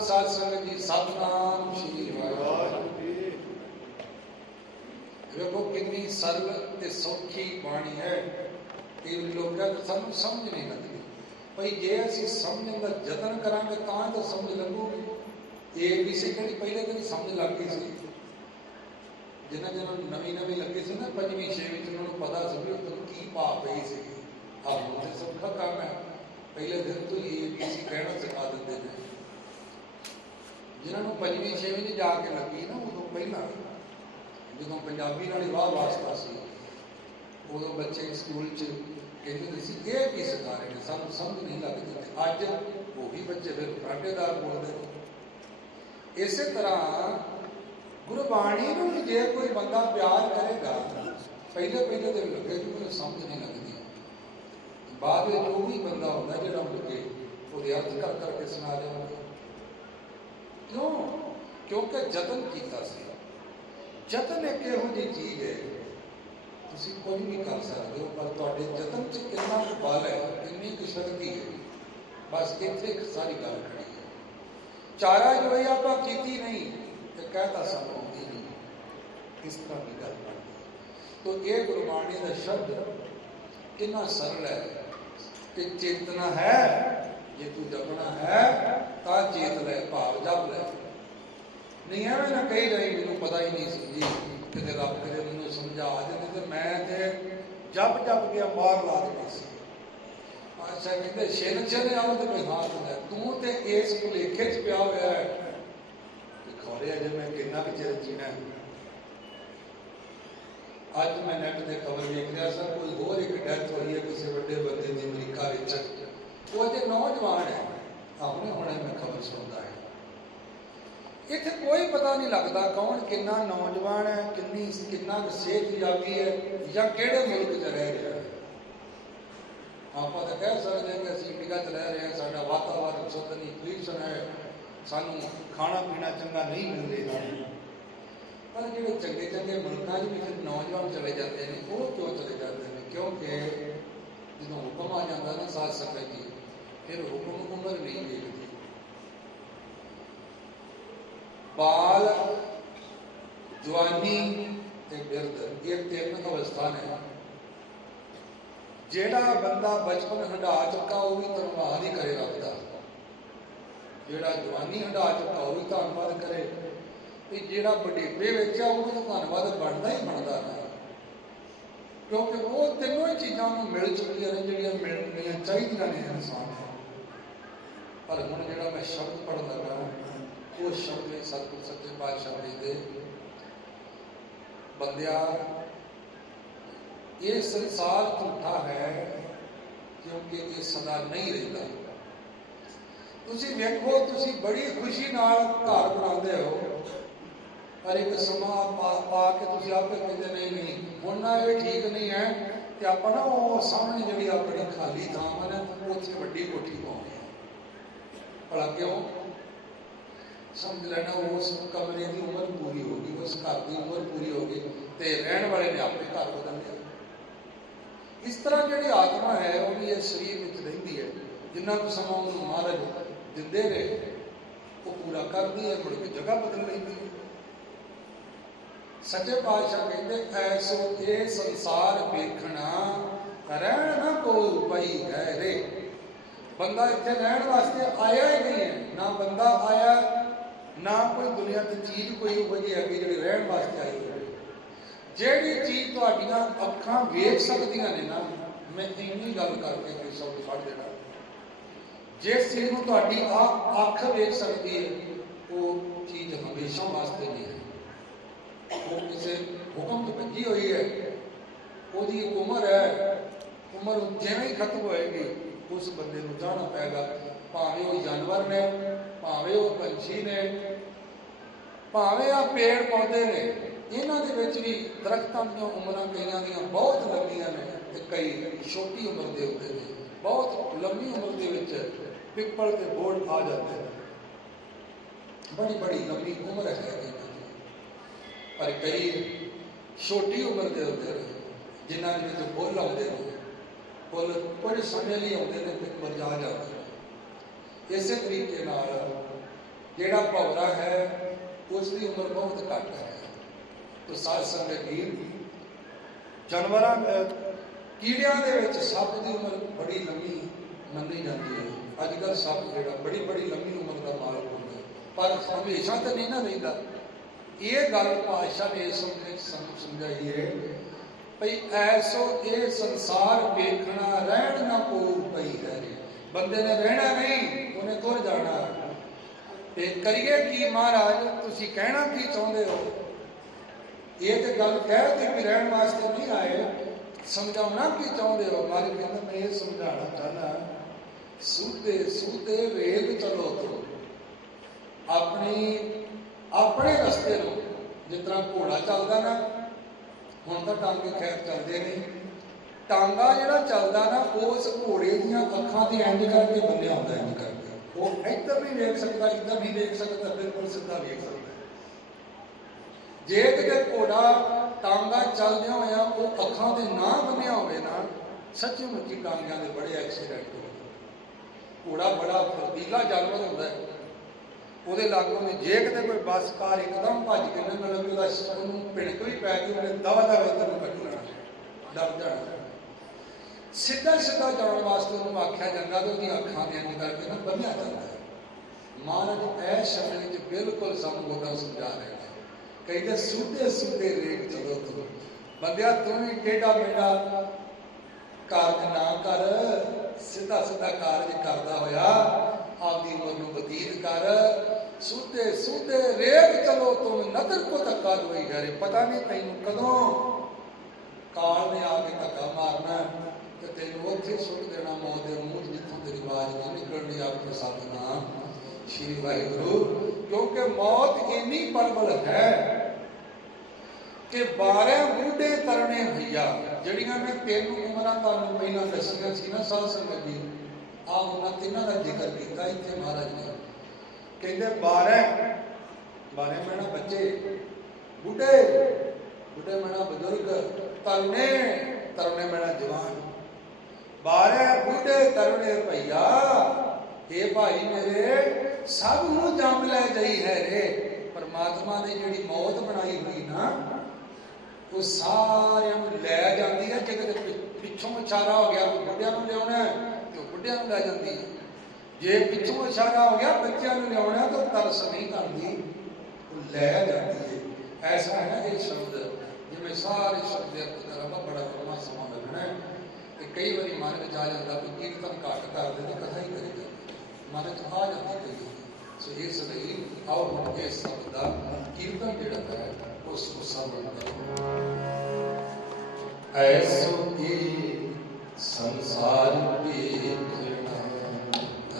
ਸਾਧ ਸੰਗਤ ਜੀ ਸਤਿਨਾਮ ਸ਼੍ਰੀ ਵਾਹਿਗੁਰੂ। ਵੇਖੋ ਕਿੰਨੀ ਸਰਲ ਤੇ ਸੌਖੀ ਬਾਣੀ ਹੈ। ਇਹ ਲੋਕਾਂ ਨੂੰ ਸਾਨੂੰ ਸਮਝ ਨਹੀਂ ਲੱਗਦੀ। ਭਈ ਜੇ ਅਸੀਂ ਸਮਝਣ ਦਾ ਯਤਨ ਕਰਾਂਗੇ ਤਾਂ ਤਾਂ ਸਮਝ ਲੱਗੂਗੀ। ਇਹ ਵੀ ਸੀ ਕਿਹੜੀ ਪਹਿਲੇ ਤਾਂ ਸਮਝ ਲੱਗ ਗਈ ਸੀ। ਜਿਹਨਾਂ ਨੂੰ ਨਵੀਂ ਲੱਗੀ ਸੀ ਨਾ ਪੰਜਵੀਂ ਛੇ ਵਿੱਚ, ਉਹਨਾਂ ਨੂੰ ਪਤਾ ਸੀ ਵੀ ਉਹ ਕੀ ਭਾਵ ਪਈ ਸੀਗੀ। ਆਹ ਹੁਣ ਤੇ ਸੌਖਾ ਕੰਮ ਹੈ। ਪਹਿਲੇ ਦਿਨ ਤੋਂ ਹੀ ABC ਕਹਿਣਾ ਸਿਖਾ ਦਿੰਦੇ ਨੇ। ਜਿਨ੍ਹਾਂ ਨੂੰ ਪੰਜਵੀਂ ਛੇਵੀਂ 'ਚ ਜਾ ਕੇ ਲੱਗੀ ਨਾ, ਉਦੋਂ ਪਹਿਲਾਂ ਜਦੋਂ ਪੰਜਾਬੀ ਨਾਲ ਹੀ ਵਾਹ ਵਾਸਤਾ ਸੀ, ਉਦੋਂ ਬੱਚੇ ਸਕੂਲ 'ਚ ਕਹਿੰਦੇ ਸੀ ਇਹ ਕੀ ਸਿਖਾ ਰਹੇ ਨੇ, ਸਾਨੂੰ ਸਮਝ ਨਹੀਂ ਲੱਗਦੀ। ਅੱਜ ਉਹ ਵੀ ਬੱਚੇ ਫਿਰ ਫਰਾਟੇਦਾਰ ਬੋਲਦੇ ਨੇ। ਇਸੇ ਤਰ੍ਹਾਂ ਗੁਰਬਾਣੀ ਨੂੰ ਜੇ ਕੋਈ ਬੰਦਾ ਪਿਆਰ ਕਰੇਗਾ, ਪਹਿਲੇ ਤੇ ਲੱਗੇ ਕਿ ਮੈਨੂੰ ਸਮਝ ਨਹੀਂ ਲੱਗਦੀ। ਬਾਅਦ ਵਿੱਚ ਉਹ ਵੀ ਬੰਦਾ ਹੁੰਦਾ ਜਿਹੜਾ ਮੁੜ ਕੇ ਉਹਦੇ ਅਰਥ ਕਰਕੇ ਸੁਣਾ ਦੇਵਾਂਗੇ। ਕਿਉਂ? ਕਿਉਂਕਿ ਯਤਨ ਕੀਤਾ ਸੀ। ਯਤਨ ਇੱਕ ਇਹੋ ਜਿਹੀ ਚੀਜ਼ ਹੈ, ਤੁਸੀਂ ਕੁਝ ਵੀ ਕਰ ਸਕਦੇ ਹੋ, ਪਰ ਤੁਹਾਡੇ ਯਤਨ 'ਚ ਕਿੰਨਾ ਕੁ ਬਲ ਹੈ, ਕਿੰਨੀ ਕੁ ਸ਼ਕਤੀ ਹੈ, ਬਸ ਇੱਥੇ ਇੱਕ ਸਾਰੀ ਗੱਲ ਖੜੀ ਹੈ। ਚਾਰਾ ਜੋ ਇਹ ਆਪਾਂ ਕੀਤੀ ਨਹੀਂ ਤੇ ਕਹਿਤਾ ਸਾਨੂੰ ਆਉਂਦੀ ਨਹੀਂ, ਇਸ ਤਰ੍ਹਾਂ ਦੀ ਗੱਲ ਬਣਦੀ। ਤੋ ਇਹ ਗੁਰਬਾਣੀ ਦਾ ਸ਼ਬਦ ਕਿੰਨਾ ਸਰਲ ਹੈ ਕਿ ਚੇਤਨਾ ਹੈ। ਜੇ ਤੂੰ ਜਪਣਾ ਹੈ ਤਾਂ ਚੇਤ ਲੈ, ਭਾਵ ਜਪ ਲੈ। ਨਹੀਂ ਐਵੇਂ ਨਾ ਕਹੀ ਰਹੀ ਮੈਨੂੰ ਪਤਾ ਹੀ ਨਹੀਂ ਸੀ ਜੀ, ਕਿਤੇ ਰੱਬ ਕਰੇ ਮੈਨੂੰ ਸਮਝਾ ਦਿੰਦੇ ਤੇ ਮੈਂ ਤੇ ਜਪ ਕੇ ਮਾਰ ਲਾ ਦੇਣੀ ਸੀ। ਅੱਛਾ ਕਹਿੰਦੇ ਛਿਨ ਆਉ ਤੇ ਕੋਈ ਹਾਥ ਹੁੰਦਾ। ਤੂੰ ਤੇ ਇਸ ਭੁਲੇਖੇ 'ਚ ਪਿਆ ਹੋਇਆ ਹੈ ਕਿ ਖੌਰੇ ਅਜੇ ਮੈਂ ਕਿੰਨਾ ਕੁ ਚਿਰ ਜੀਣਾ। ਅੱਜ ਮੈਂ ਨੈਟ ਤੇ ਖਬਰ ਵੇਖ ਰਿਹਾ ਸੀ, ਕੋਈ ਹੋਰ ਇੱਕ ਡੈਥ ਹੋਈ ਹੈ ਕਿਸੇ ਵੱਡੇ ਬੰਦੇ ਦੀ ਅਮਰੀਕਾ ਵਿੱਚ। ਉਹ ਅਜੇ ਨੌਜਵਾਨ ਹੈ, ਆਪਣੇ ਹੁਣੇ ਮੈਂ ਖਬਰ ਸੁਣਦਾ ਹੈ। ਇੱਥੇ ਕੋਈ ਪਤਾ ਨਹੀਂ ਲੱਗਦਾ ਕੌਣ ਕਿੰਨਾ ਨੌਜਵਾਨ ਹੈ, ਕਿੰਨਾ ਕੁ ਸਿਹਤਯਾਬੀ ਹੈ, ਜਾਂ ਕਿਹੜੇ ਮੁਲਕ 'ਚ ਰਹਿ ਰਿਹਾ ਹੈ। ਆਪਾਂ ਤਾਂ ਕਹਿ ਸਕਦੇ ਹਾਂ ਕਿ ਅਸੀਂ ਇੰਡੀਆ 'ਚ ਰਹਿ ਰਹੇ ਹਾਂ, ਸਾਡਾ ਵਾਤਾਵਰਨ ਸ਼ੁੱਧ ਨਹੀਂ, ਪੋਲਿਊਸ਼ਨ ਹੈ, ਸਾਨੂੰ ਖਾਣਾ ਪੀਣਾ ਚੰਗਾ ਨਹੀਂ ਮਿਲ ਰਿਹਾ। ਪਰ ਜਿਹੜੇ ਚੰਗੇ ਮੁਲਕਾਂ 'ਚ ਵੀ ਫਿਰ ਨੌਜਵਾਨ ਚਲੇ ਜਾਂਦੇ ਨੇ। ਉਹ ਕਿਉਂ ਚਲੇ ਜਾਂਦੇ ਨੇ? ਕਿਉਂਕਿ ਜਦੋਂ ਹੁਕਮ ਆ ਜਾਂਦਾ ਨਾ ਸਾਧ ਸੰਗਤ ਜੀ, ਫਿਰ ਹੁਕਮ ਉਮਰ ਨਹੀਂ ਵੇਖਦੀ। ਬਾਲ, ਜਵਾਨੀ ਤੇ ਬਿਰਧ, ਇਹ ਤਿੰਨ ਅਵਸਥਾ ਨੇ। ਜਿਹੜਾ ਬੰਦਾ ਬਚਪਨ ਹੰਢਾ ਚੁੱਕਾ ਉਹ ਵੀ ਧੰਨਵਾਦ ਹੀ ਕਰੇ ਰੱਬ ਦਾ। ਜਿਹੜਾ ਜਵਾਨੀ ਹੰਢਾ ਚੁੱਕਾ ਉਹ ਵੀ ਧੰਨਵਾਦ ਕਰੇ, ਤੇ ਜਿਹੜਾ ਬੁਢੇਪੇ ਵਿੱਚ ਆ ਉਹ ਵੀ ਧੰਨਵਾਦ ਬਣਦਾ ਹੀ ਬਣਦਾ ਹੈ। ਕਿਉਂਕਿ ਉਹ ਤਿੰਨੋਂ ਹੀ ਚੀਜ਼ਾਂ ਨੂੰ ਮਿਲ ਚੁੱਕੀਆਂ ਨੇ ਜਿਹੜੀਆਂ ਮਿਲਣੀਆਂ ਚਾਹੀਦੀਆਂ ਨੇ ਇਨਸਾਨ ਨੂੰ। ਪਰ ਹੁਣ ਜਿਹੜਾ ਮੈਂ ਸ਼ਬਦ ਪੜ੍ਹਨ ਲੱਗਾ, ਉਹ ਸ਼ਬਦ ਸਤਿਗੁਰ ਸੱਚੇ ਪਾਤਸ਼ਾਹ ਜੀ ਦੇ ਬੰਦਿਆ, ਇਹ ਸੰਸਾਰ ਝੂਠਾ ਹੈ ਕਿਉਂਕਿ ਇਹ ਸਦਾ ਨਹੀਂ ਰਹਿੰਦਾ। ਤੁਸੀਂ ਵੇਖੋ, ਤੁਸੀਂ ਬੜੀ ਖੁਸ਼ੀ ਨਾਲ ਘਰ ਬਣਾਉਂਦੇ ਹੋ, ਪਰ ਇੱਕ ਸਮਾਂ ਪਾ ਕੇ ਤੁਸੀਂ ਆਪੇ ਕਹਿੰਦੇ ਨਹੀਂ ਹੁਣ ਨਾ ਇਹ ਠੀਕ ਨਹੀਂ ਹੈ, ਤੇ ਆਪਾਂ ਨਾ ਉਹ ਸਾਹਮਣੇ ਜਿਹੜੀ ਆਪਣੀ ਖਾਲੀ ਥਾਂ ਹੈ ਨਾ, ਉੱਥੇ ਵੱਡੀ ਕੋਠੀ ਪਾਉਂਦੇ ਹਾਂ। ਭਲਾ ਕਿਉਂ? ਸਮਝ ਲੈਣਾ ਉਸ ਕਮਰੇ ਦੀ ਉਮਰ ਪੂਰੀ ਹੋ ਗਈ, ਉਸ ਘਰ ਦੀ ਉਮਰ ਪੂਰੀ ਹੋ ਗਈ, ਤੇ ਰਹਿਣ ਵਾਲੇ ਨੇ ਆਪੇ ਘਰ ਬਦਲ ਲਿਆ। ਇਸ ਤਰ੍ਹਾਂ ਜਿਹੜੀ ਆਤਮਾ ਹੈ ਉਹ ਵੀ ਇਸ ਸਰੀਰ ਵਿੱਚ ਰਹਿੰਦੀ ਹੈ। ਜਿੰਨਾ ਕੁ ਸਮਾਂ ਉਹਨੂੰ ਮਹਾਰਾਜ ਦਿੰਦੇ ਰਹੇ ਉਹ ਪੂਰਾ ਕਰਦੀ ਹੈ, ਮੁੜ ਕੇ ਜਗ੍ਹਾ ਬਦਲ ਲੈਂਦੀ ਹੈ। ਸੱਚੇ ਪਾਤਸ਼ਾਹ ਕਹਿੰਦੇ ਐਸੋ ਇਹ ਸੰਸਾਰ ਵੇਖਣਾ ਰਹਿਣ ਨਾ ਕੋ ਪਈ ਹੈ ਰੇ। ਬੰਦਾ ਇੱਥੇ ਰਹਿਣ ਵਾਸਤੇ ਆਇਆ ਹੀ ਨਹੀਂ ਹੈ, ਨਾ ਬੰਦਾ ਆਇਆ, ਨਾ ਕੋਈ ਦੁਨੀਆ ਦੀ ਚੀਜ਼ ਕੋਈ ਉਹ ਜਿਹੀ ਹੈਗੀ ਜਿਹੜੀ ਰਹਿਣ ਵਾਸਤੇ ਆਈ ਹੋਵੇ। ਜਿਹੜੀ ਚੀਜ਼ ਤੁਹਾਡੀਆਂ ਅੱਖਾਂ ਵੇਖ ਸਕਦੀਆਂ ਨੇ ਨਾ, ਮੈਂ ਇੰਨੀ ਗੱਲ ਕਰਕੇ ਕੋਈ ਸ਼ਬਦ ਫੜ ਦੇਣਾ, ਜਿਸ ਚੀਜ਼ ਨੂੰ ਤੁਹਾਡੀ ਅੱਖ ਵੇਖ ਸਕਦੀ ਹੈ ਉਹ ਚੀਜ਼ ਹਮੇਸ਼ਾ ਵਾਸਤੇ ਨਹੀਂ ਹੈ। ਉਹ ਕਿਸੇ ਹੁਕਮ ਤੋਂ ਭੱਜੀ ਹੋਈ ਹੈ, ਉਹਦੀ ਇੱਕ ਉਮਰ ਹੈ। ਉਮਰ ਜਿਵੇਂ ਹੀ ਖਤਮ ਹੋਏਗੀ ਉਸ ਬੰਦੇ ਨੂੰ ਜਾਣਾ ਪਏਗਾ। ਭਾਵੇਂ ਉਹ ਜਾਨਵਰ ਨੇ, ਭਾਵੇਂ ਉਹ ਪੰਛੀ ਨੇ, ਭਾਵੇਂ ਆ ਪੇੜ ਪੌਦੇ ਨੇ, ਇਹਨਾਂ ਦੇ ਵਿੱਚ ਵੀ ਦਰਖਤਾਂ ਦੀਆਂ ਉਮਰਾਂ ਕਈਆਂ ਦੀਆਂ ਬਹੁਤ ਲੰਬੀਆਂ ਨੇ ਤੇ ਕਈ ਛੋਟੀ ਉਮਰ ਦੇ ਹੁੰਦੇ ਨੇ। ਬਹੁਤ ਲੰਬੀ ਉਮਰ ਦੇ ਵਿੱਚ पिपल के बोर्ड आ जाते हैं। बड़ी बड़ी लंबी उम्र है पर कई छोटी उम्र के होते हैं जिन्होंने जो फुल आते हैं फुल कुछ समय लिए आते हैं फिर मुरझा जाते हैं। इस तरीके जोड़ा भवरा है उसकी उम्र बहुत घट है। तो साध संगत जी जानवरों कीड़ियां दे विच सप की उम्र बड़ी लंबी मनी जाती है। अजकल सप जोड़ा बड़ी बड़ी लंबी उम्र का मालक होता है पर हमेशा तो नहीं ना रहिंदा। ये गल पातशाह ने समझाई है भई ऐसो ये संसार वेखना रहन ना कोल पई है। बंदे ने रहना नहीं उन्हें तुर जाना। ते करिए की महाराज तुसी कहना की चाहते हो? ये तो गल कह दी भी रहन वास्ते नहीं आए समझाना की चाहते हो? महाराज कहते मैं ये समझाना चाहना सूते सूते वेग चलो तो अपनी अपने रस्ते लो। जिस तरह घोड़ा चलता ना हुण तो टांगे खैर चलते नहीं टांगा जिहड़ा चलदा ना उस घोड़े दीयां अखां ते इंज करके बन्निया होंदा इंज करके वो इधर भी देख सकता इधर भी देख सकता बिल्कुल सीधा देख सकता। जे किते घोड़ा टांगा चलदे होया वो अखां ते ना बन्निया होवे ना सच्ची मुच्ची टांगियां दे बड़े एक्सीडेंट होंदे। घोड़ा बड़ा फर्तीला जानवर होंदा है ਉਹਦੇ ਲਾਗੋਂ ਨੇ ਜੇ ਕਿਤੇ ਕੋਈ ਬੱਸ ਕਾਰ ਇੱਕਦਮ ਭੱਜ ਕੇ ਨਾ ਮਤਲਬ ਉਹਦਾ ਉਹਨੂੰ ਭਿਣਕ ਵੀ ਪੈ ਗਈ ਉਹਨੇ ਦਵਾ ਦਵਾ ਇੱਧਰ ਨੂੰ ਕੱਢ ਲੈਣਾ ਡਰ ਜਾਣਾ। ਸਿੱਧਾ ਸਿੱਧਾ ਜਾਣ ਵਾਸਤੇ ਉਹਨੂੰ ਆਖਿਆ ਜਾਂਦਾ ਤੇ ਉਹਦੀਆਂ ਅੱਖਾਂ ਦੇ ਅੰਦਰ ਕਰਕੇ ਨਾ ਬੰਨਿਆ ਜਾਂਦਾ ਹੈ। ਮਹਾਰਾਜ ਇਹ ਸ਼ਬਦ ਵਿੱਚ ਬਿਲਕੁਲ ਸਾਨੂੰ ਉਹਦਾ ਸਮਝਾ ਰਹੇ ਨੇ। ਕਹਿੰਦੇ ਸੁਧੇ ਸੁਧੇ ਰੇਖ ਚਲੋ ਤੂੰ ਬੰਦਿਆ ਤੂੰ ਵੀ ਟੇਢਾ ਮੇਢਾ ਕਾਰਜ ਨਾ ਕਰ ਸਿੱਧਾ ਸਿੱਧਾ ਕਾਰਜ ਕਰਦਾ ਹੋਇਆ आपकी उम्र को बतीत कर सूते सूते रेख चलो तुम नदर को धक्का दोई घरे। पता नहीं तेन कदों काल ने आके धक्का मारना तो तेन उत्थे सुट देना मौत के मुंह जिथों तेरी आवाज नहीं निकलनी। आपके सतनाम श्री वाहिगुरु क्योंकि मौत इन्नी प्रबल है कि 12 बूढ़े तरने भैया जड़ियां मैं तेन उम्र तुहानूं पहलां दसियां सी ना साध संगत जी आ उन्होंने तिन्हों का जिक्र किया इतने महाराज ने कहते 12 महीना बच्चे बुढ़े बुढ़े महीना बुजुर्ग तरुणे तरुणे महीना जवान 12 बूढ़े तरुणे भैया हे भाई मेरे सब नूं जम लै जाई है रे। परमात्मा ने जिहड़ी मौत बनाई हुई ना वो सारियां नूं लै जाती है। जे किते पिछों इशारा हो गया बुढ़ियां नूं लियाउणा बुढ़िया लै जाती है। जे पिछों इशारा हो गया बच्चों को लिया तो तरस नहीं करती लै जाती है। ऐसा है ये शब्द जिमें सारे शब्द तरह बड़ा लंबा समा लगना है। कई बार मन में आ जाता भी कीर्तन घट कर दे तो कथा ही करी जाती मन च आ जाती कई। सो इसलिए आओ हम इस शब्द का कीर्तन जोड़ा है उसको श्रवण करो। ऐसो की संसार देखना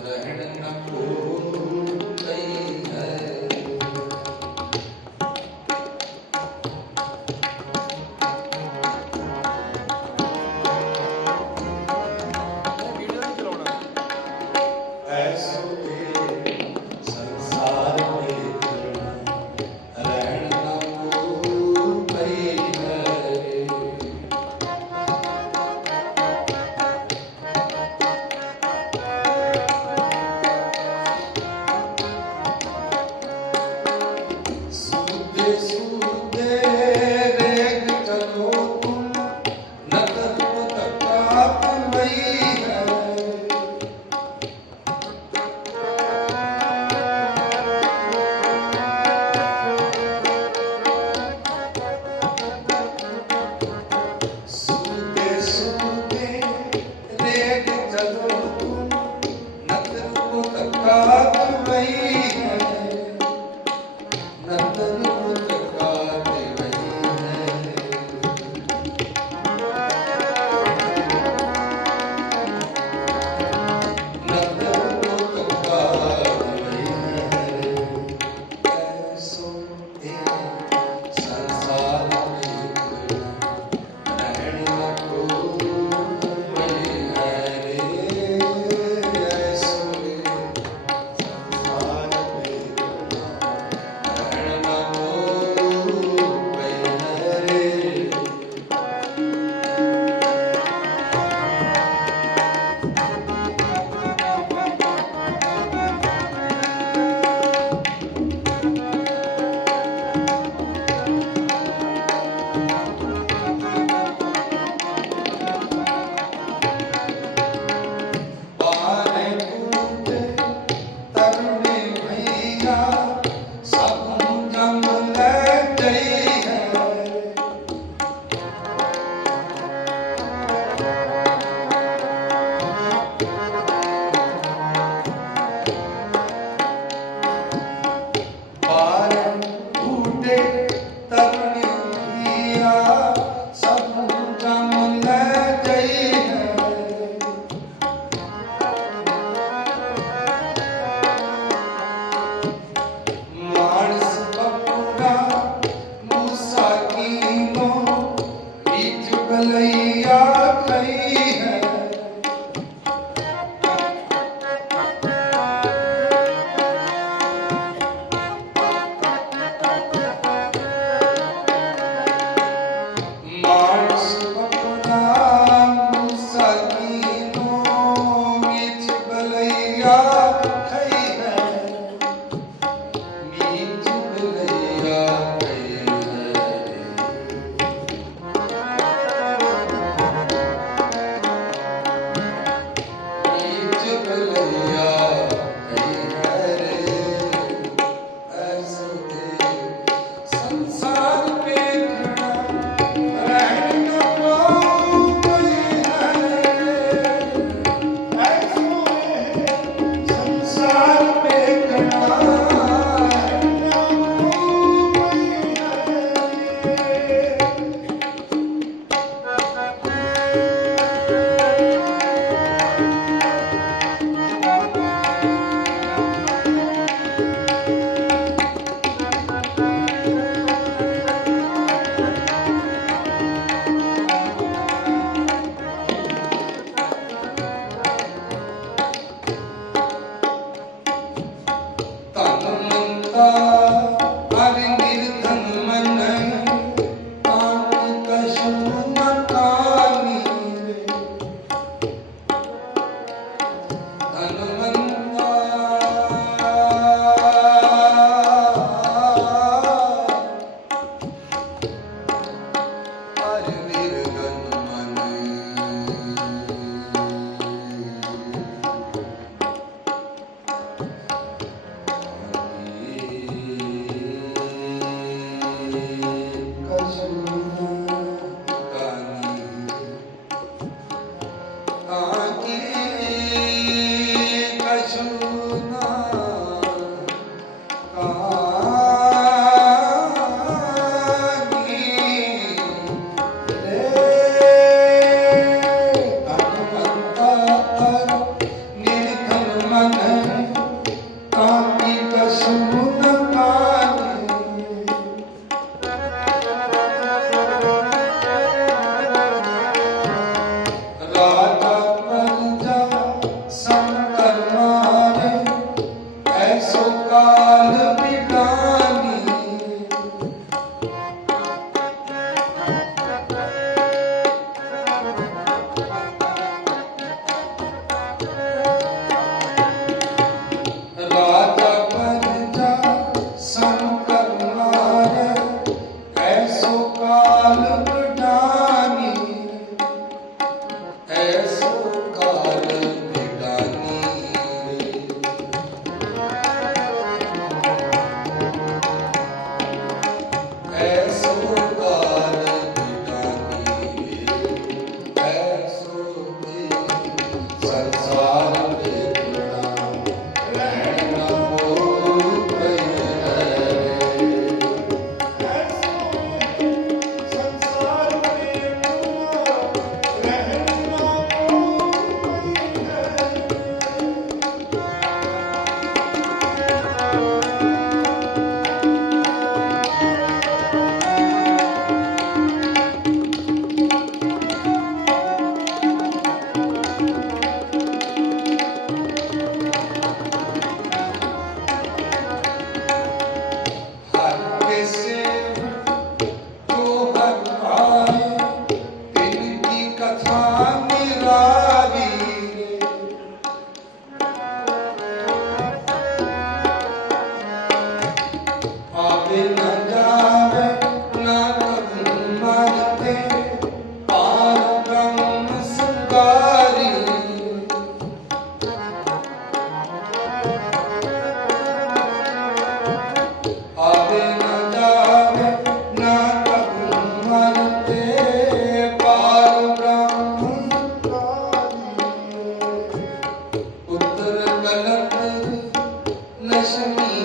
रहन न कोई है। ऐसो संसार देखना रहन न कोई है। नंदन पुत्र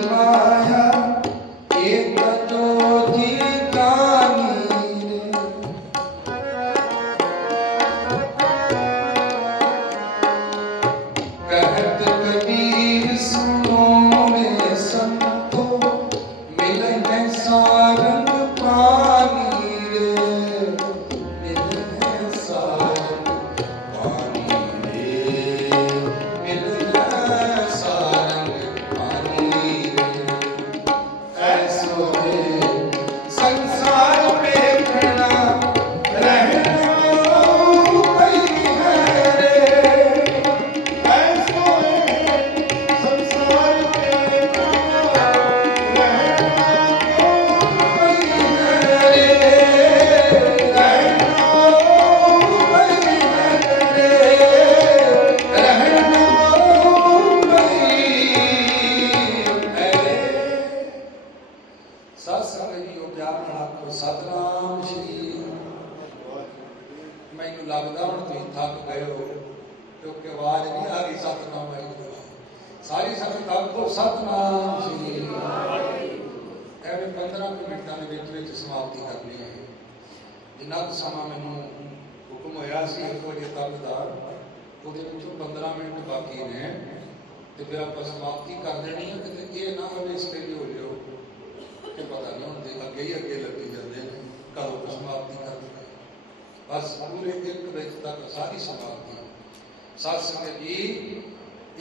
माया एक जोगी जानी रे। कहत कबीर सुनो रे संतो, मिलने सारंग पानी रे, मिलने सारंग पानी रे, मिलने सारंग पानी रे। ऐसो है संसार में खड़ा रहना कोई है रे। ऐसो है संसार में खड़ा रहना कोई है रे। रहना कोई है रे। रहना कोई है रे। सत्संग जीओ प्यार नाल आखो सतनाम श्री। मैनू लगदा हुण तुसीं थक गए हो क्योंकि आवाज नहीं आ रही सतनाम वाहिगुरू। सारी संगत आखो सतनाम श्री। एवं 15 मिनटां दे विच समाप्ति करनी है। जिन्ना कुछ समा मैनू हुक्म होया सी 1 वजे तक दा, ਉਹਦੇ ਵਿੱਚੋਂ 15 ਮਿੰਟ ਬਾਕੀ ਨੇ ਤੇ ਫਿਰ ਆਪਾਂ ਸਮਾਪਤੀ ਕਰ ਦੇਣੀ ਹੈ। ਕਿਤੇ ਇਹ ਨਾ ਹੋਵੇ ਇਸ ਵੇਲੇ ਹੋ ਲਿਓ ਕਿ ਪਤਾ ਨਹੀਂ ਹੁੰਦੇ ਅੱਗੇ ਹੀ ਅੱਗੇ ਲੱਗੀ ਜਾਂਦੇ ਨੇ, ਕਦੋਂ ਸਮਾਪਤੀ ਕਰ ਦਿੰਦੇ। ਬਸ ਪੂਰੇ 1 ਵਜੇ ਤੱਕ ਸਾਰੀ ਸਮਾਪਤੀ। ਸਤ ਸੰਗਤ ਜੀ,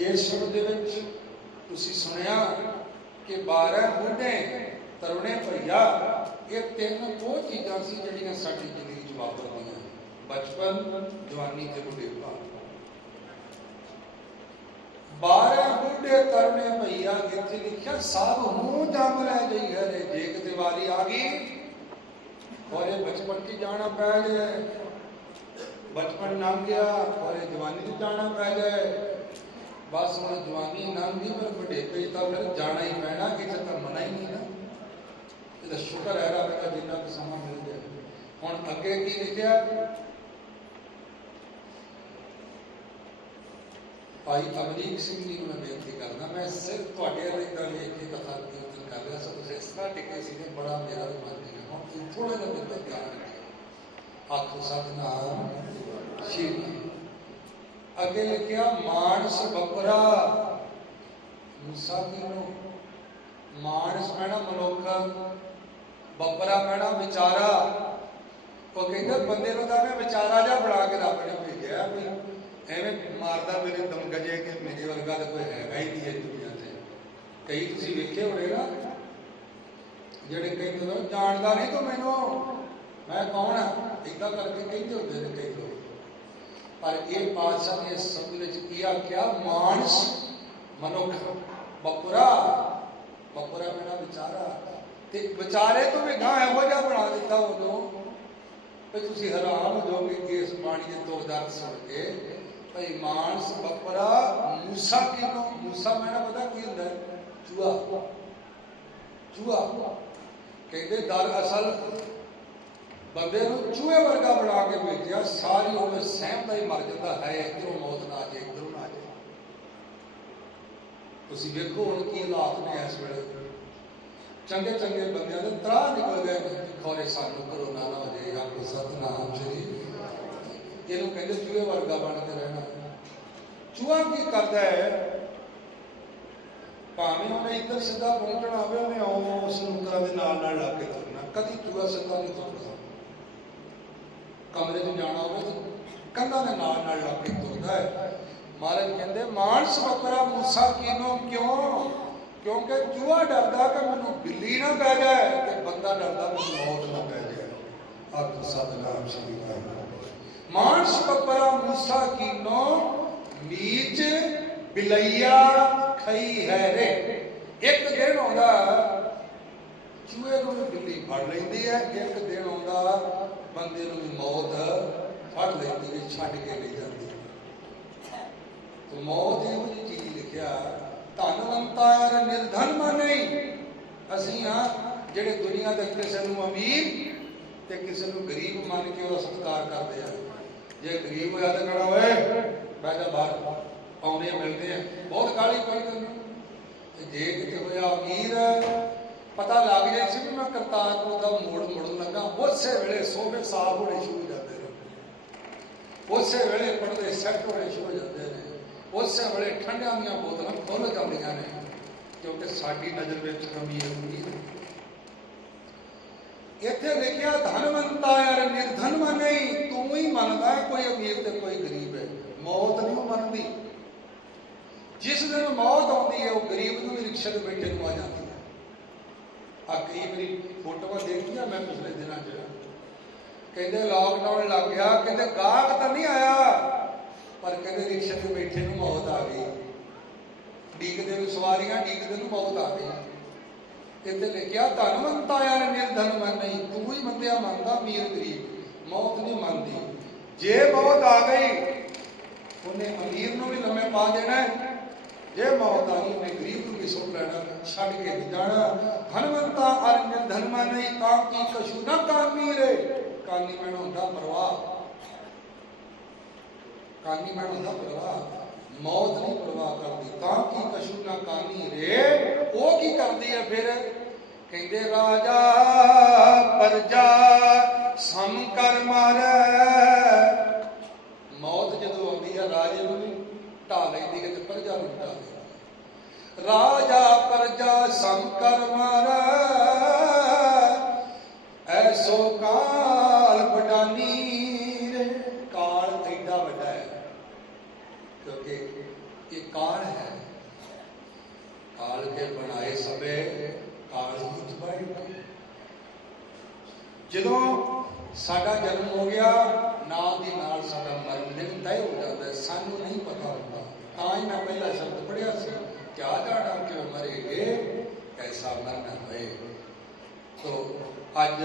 ਇਸ ਸ਼ਬਦ ਦੇ ਵਿੱਚ ਤੁਸੀਂ ਸੁਣਿਆ ਕਿ 12 ਬੁੱਢੇ ਤਰੁਣੇ ਭਈਆ, ਇਹ 3 ਉਹ ਚੀਜ਼ਾਂ ਸੀ ਜਿਹੜੀਆਂ ਸਾਡੀ ਜ਼ਿੰਦਗੀ 'ਚ ਵਾਪਰਦੀਆਂ: ਬਚਪਨ, ਜਵਾਨੀ ਤੇ ਬੁਢੇਪਾ। 12 ਬੁੱਢੇ ਤਰੁਣੇ ਭਈਆ ਇੱਥੇ ਲਿਖਿਆ ਸਭ ਨੂੰ ਜੰਮ ਲੈ ਜਈ ਹਰੇ। ਜੇ ਕਿਤੇ ਵਾਰੀ ਆ ਗਈ और ये बचपन की जाना पै जाए, बचपन लंघ गया और ये जवानी च जाना पै जाए। बस हम जवानी लंघ गई पर बुढ़ेपे तो फिर जाना ही पैना, किसी तो मना ही नहीं ना। ये शुक्र है रब का जिन्ना को समा मिल गया। हुण अगे की लिखिया, भाई अमरीक सिंह जी मैं बेनती करना, मैं सिर्फ तुहाडे वाली दा वेख के कथा कीर्तन कर रहा सा, तुसीं इस तरह टिके सी ने बड़ा मेरा भी मन नहीं। थोड़ा जिहा मेरे पर ध्यान रखियो। आखो सतनाम श्री। अगे लिखिया मानस बकरा मूसा कीनो। मानस कहना मनुख, बकरा कहना विचारा। वो कहते बंदे को तो मैं विचारा जा बना के रब ने भेजा भी एवं मारदा मेरे दम गजे कि मेरे वर्गा तो कोई हैगा ही नहीं है दुनिया से। कई तुसीं वेखे होने ना ਜਿਹੜੇ ਕਹਿੰਦੇ ਨੇ ਜਾਣਦਾ ਨਹੀਂ ਤੂੰ ਮੈਨੂੰ, ਮੈਂ ਕੌਣ ਆ, ਇੱਦਾਂ ਕਰਕੇ ਕਹਿੰਦੇ ਹੁੰਦੇ ਨੇ ਕਈ ਲੋਕ। ਪਰ ਇਹ ਪਾਤਸ਼ਾਹ ਨੇ ਇਸ ਸ਼ਬਦ ਵਿੱਚ ਕੀ ਆਖਿਆ? ਮਾਨਸ ਮਨੁੱਖ, ਬਕਰਾ, ਬਕਰਾ ਮੇਰਾ ਵਿਚਾਰਾ। ਤੇ ਵਿਚਾਰੇ ਤੋਂ ਵੀ ਗਾਂ ਇਹੋ ਜਿਹਾ ਬਣਾ ਦਿੱਤਾ ਉਦੋਂ ਵੀ ਤੁਸੀਂ ਹੈਰਾਨ ਹੋ ਜਾਓਗੇ ਇਸ ਬਾਣੀ ਦੇ ਦੋ ਦਰਦ ਸੁਣ ਕੇ। ਭਈ ਮਾਨਸ ਬਕਰਾ ਮੂਸਾ ਕਿਹਨੂੰ? ਮੂਸਾ ਮੈਨਾਂ ਪਤਾ ਕੀ ਹੁੰਦਾ? ਚੂਹਾ। ਚੂਹਾ कहते दरअसल बंदे नूं चूहे वर्गा बना के भेजा, सारी उम्र सहमता ही मर जाता है, इधरों मौत ना आ जाए इधरों ना आ जाए। तुसीं वेखो हुण की हालात ने इस वेले। चंगे चंगे बंदियां दे त्राह निकल गए, खौरे सानू करोना ना हो जाए। आपको सतनाम श्री। इहनूं कहंदे चूहे वर्गा बन के रहना। चूहा की करदा है? भावें उन्हें इधर सीधा पहुंचना हो, उन्हें उस नूकरा के नाल नाल ला के तुरना। कभी चूहा सीधा नहीं तुरता। कमरे में जाना हो तो कंधा के नाल नाल ला के तुरता है। महाराज कहते मानस बकरा मूसा कीनो, क्यों? क्योंकि चूहा डरदा कि मैनू बिल्ली ना पै जाए, ते बंदा डरदा मैनू मौत ना पै जाए। आपको सतनाम श्री। मानस बकरा मूसा कीनो, नीच बिलैया खई है रे। एक दिन आउंदा चूहे को बिल्ली फड़ लैंदी है, एक दिन आउंदा बंदे नूं मौत फड़ लैंदी है, छड्ड के ले जाती है। तो मौत इहो जी चीज लिखिया, धनवंतार निर्धन में नहीं। असीं हाँ जिहड़े दुनिया दे किसी नूं अमीर ते किसी नूं गरीब मन के उहदा सत्कार करदे आ। जे गरीब होया तो कहना ओए बैठ जा बाहर, आउंदे मिलते हैं, बहुत गाली पाई तैनूं। ਜੇ ਕਿਤੇ ਹੋਇਆ ਅਮੀਰ ਪਤਾ ਲੱਗ ਜਾਏ ਸੀ ਵੀ ਮੈਂ ਕਰਤਾਰਪੁਰ ਦਾ ਮੋੜ ਮੁੜਨ ਲੱਗਾ, ਉਸੇ ਵੇਲੇ ਸੋਫੇ ਸਾਫ਼ ਹੋਣੇ ਸ਼ੁਰੂ ਹੋ ਜਾਂਦੇ ਨੇ, ਉਸੇ ਵੇਲੇ ਪਰਦੇ ਸੈੱਟ ਹੋਣੇ ਸ਼ੁਰੂ ਹੋ ਜਾਂਦੇ ਨੇ, ਉਸੇ ਵੇਲੇ ਠੰਡਿਆਂ ਦੀਆਂ ਬੋਤਲਾਂ ਖੁੱਲ੍ਹ ਜਾਂਦੀਆਂ ਨੇ, ਕਿਉਂਕਿ ਸਾਡੀ ਨਜ਼ਰ ਵਿੱਚ ਅਮੀਰ ਹੁੰਦੀ ਹੈ। ਇੱਥੇ ਲਿਖਿਆ ਧਨਵੰਤਾ ਯਾਰ ਨਿਰਧਨ ਨਹੀਂ, ਤੂੰ ਹੀ ਮੰਨਦਾ ਕੋਈ ਅਮੀਰ ਤੇ ਕੋਈ ਗਰੀਬ ਹੈ, ਮੌਤ ਨਹੀਂ ਮੰਨਦੀ। ਜਿਸ ਦਿਨ ਮੌਤ ਆਉਂਦੀ ਹੈ ਉਹ ਗਰੀਬ ਨੂੰ ਵੀ ਰਿਕਸ਼ੇ ਤੇ ਬੈਠੇ ਨੂੰ ਆ ਜਾਂਦੀ ਹੈ। ਆ ਕਈ ਵਾਰੀ ਫੋਟੋਆਂ ਦੇਖੀਆਂ ਮੈਂ ਪਿਛਲੇ ਦਿਨਾਂ 'ਚ, ਕਹਿੰਦੇ ਲਾਕਡਾਊਨ ਲੱਗ ਗਿਆ, ਕਹਿੰਦੇ ਗਾਹਕ ਤਾਂ ਨਹੀਂ ਆਇਆ ਪਰ ਕਹਿੰਦੇ ਰਿਕਸ਼ੇ ਤੇ ਬੈਠੇ ਨੂੰ ਮੌਤ ਆ ਗਈ, ਡੀਕਦੇ ਨੂੰ ਸਵਾਰੀਆਂ ਡੀਕਦੇ ਨੂੰ ਮੌਤ ਆ ਗਈ। ਇੱਥੇ ਲਿਖਿਆ ਧਨਵੰਤਾ ਯਾਰ ਨਿਰਧਨ ਨਹੀਂ, ਤੂੰ ਹੀ ਮੰਨਿਆ ਮੰਨਦਾ ਅਮੀਰ ਗਰੀਬ, ਮੌਤ ਨਹੀਂ ਮੰਨਦੀ। ਜੇ ਮੌਤ ਆ ਗਈ ਉਹਨੇ ਅਮੀਰ ਨੂੰ ਵੀ ਲੰਮੇ ਪਾ ਦੇਣਾ, ਜੇ ਮੌਤ ਆਈ ਉਹਨੇ ਗਰੀਬ ਨੂੰ ਵੀ ਸੁਣ ਲੈਣਾ, ਛੱਡ ਕੇ ਨਹੀਂ ਜਾਣਾ। ਧਨਵੰਤਾ ਅਰ ਨਿਰਧਨ ਨਹੀਂ, ਤਾਂ ਕੀ ਕਛੂ ਨਾ ਕਾਨੀ ਰੇ, ਕਾਨੀ ਮੈਨ ਹੁੰਦਾ ਪਰਵਾਹ, ਕਾਨੀ ਮੈਨ ਹੁੰਦਾ ਪਰਵਾਹ, ਮੌਤ ਨਹੀਂ ਪਰਵਾਹ ਕਰਦੀ। ਤਾਂ ਕੀ ਕਛੂ ਨਾ ਕਾਨੀ ਰੇ, ਉਹ ਕੀ ਕਰਦੀ ਹੈ ਫਿਰ? ਕਹਿੰਦੇ ਰਾਜਾ ਪਰਜਾ ਸਮ ਕਰ ਮਾਰੈ, ਮੌਤ ਜਦੋਂ ਆਉਂਦੀ ਹੈ ਰਾਜੇ ਨੂੰ ਵੀ ਢਾ ਲੈਂਦੀ ਹੈ ਤੇ ਪਰਜਾ ਨੂੰ ਢਾ ਲੈਂਦੀ। ਰਾਜਾ ਪਰਜਾ ਸਮ ਕਰ ਮਾਰੈ, ਐਸੋ ਕਾਲ ਬਡਾਨੀ ਰੇ, ਕਾਲ ਐਡਾ ਵੱਡਾ ਹੈ ਕਿਉਂਕਿ ਇਹ ਕਾਲ ਹੈ, ਕਾਲ ਕੇ ਬਣਾਏ ਸਭੇ ਕਾਲ ਹੀ ਚਬਾਈ। ਜਦੋਂ ਸਾਡਾ ਜਨਮ ਹੋ ਗਿਆ ਨਾਲ ਦੀ ਨਾਲ ਸਾਡਾ ਮਰਨ ਦਿਨ ਤੈਅ ਹੋ ਜਾਂਦਾ, ਸਾਨੂੰ ਨਹੀਂ ਪਤਾ ਹੁੰਦਾ। ਤਾਂ ਹੀ ਮੈਂ ਪਹਿਲਾ ਸ਼ਬਦ ਪੜ੍ਹਿਆ ਸੀ, ਕਿਆ ਜਾਣਾ ਕਿਉਂ ਮਰੇਗੇ ਕੈਸਾ ਮਰਨਾ ਹੋਏ। ਤੋ ਅੱਜ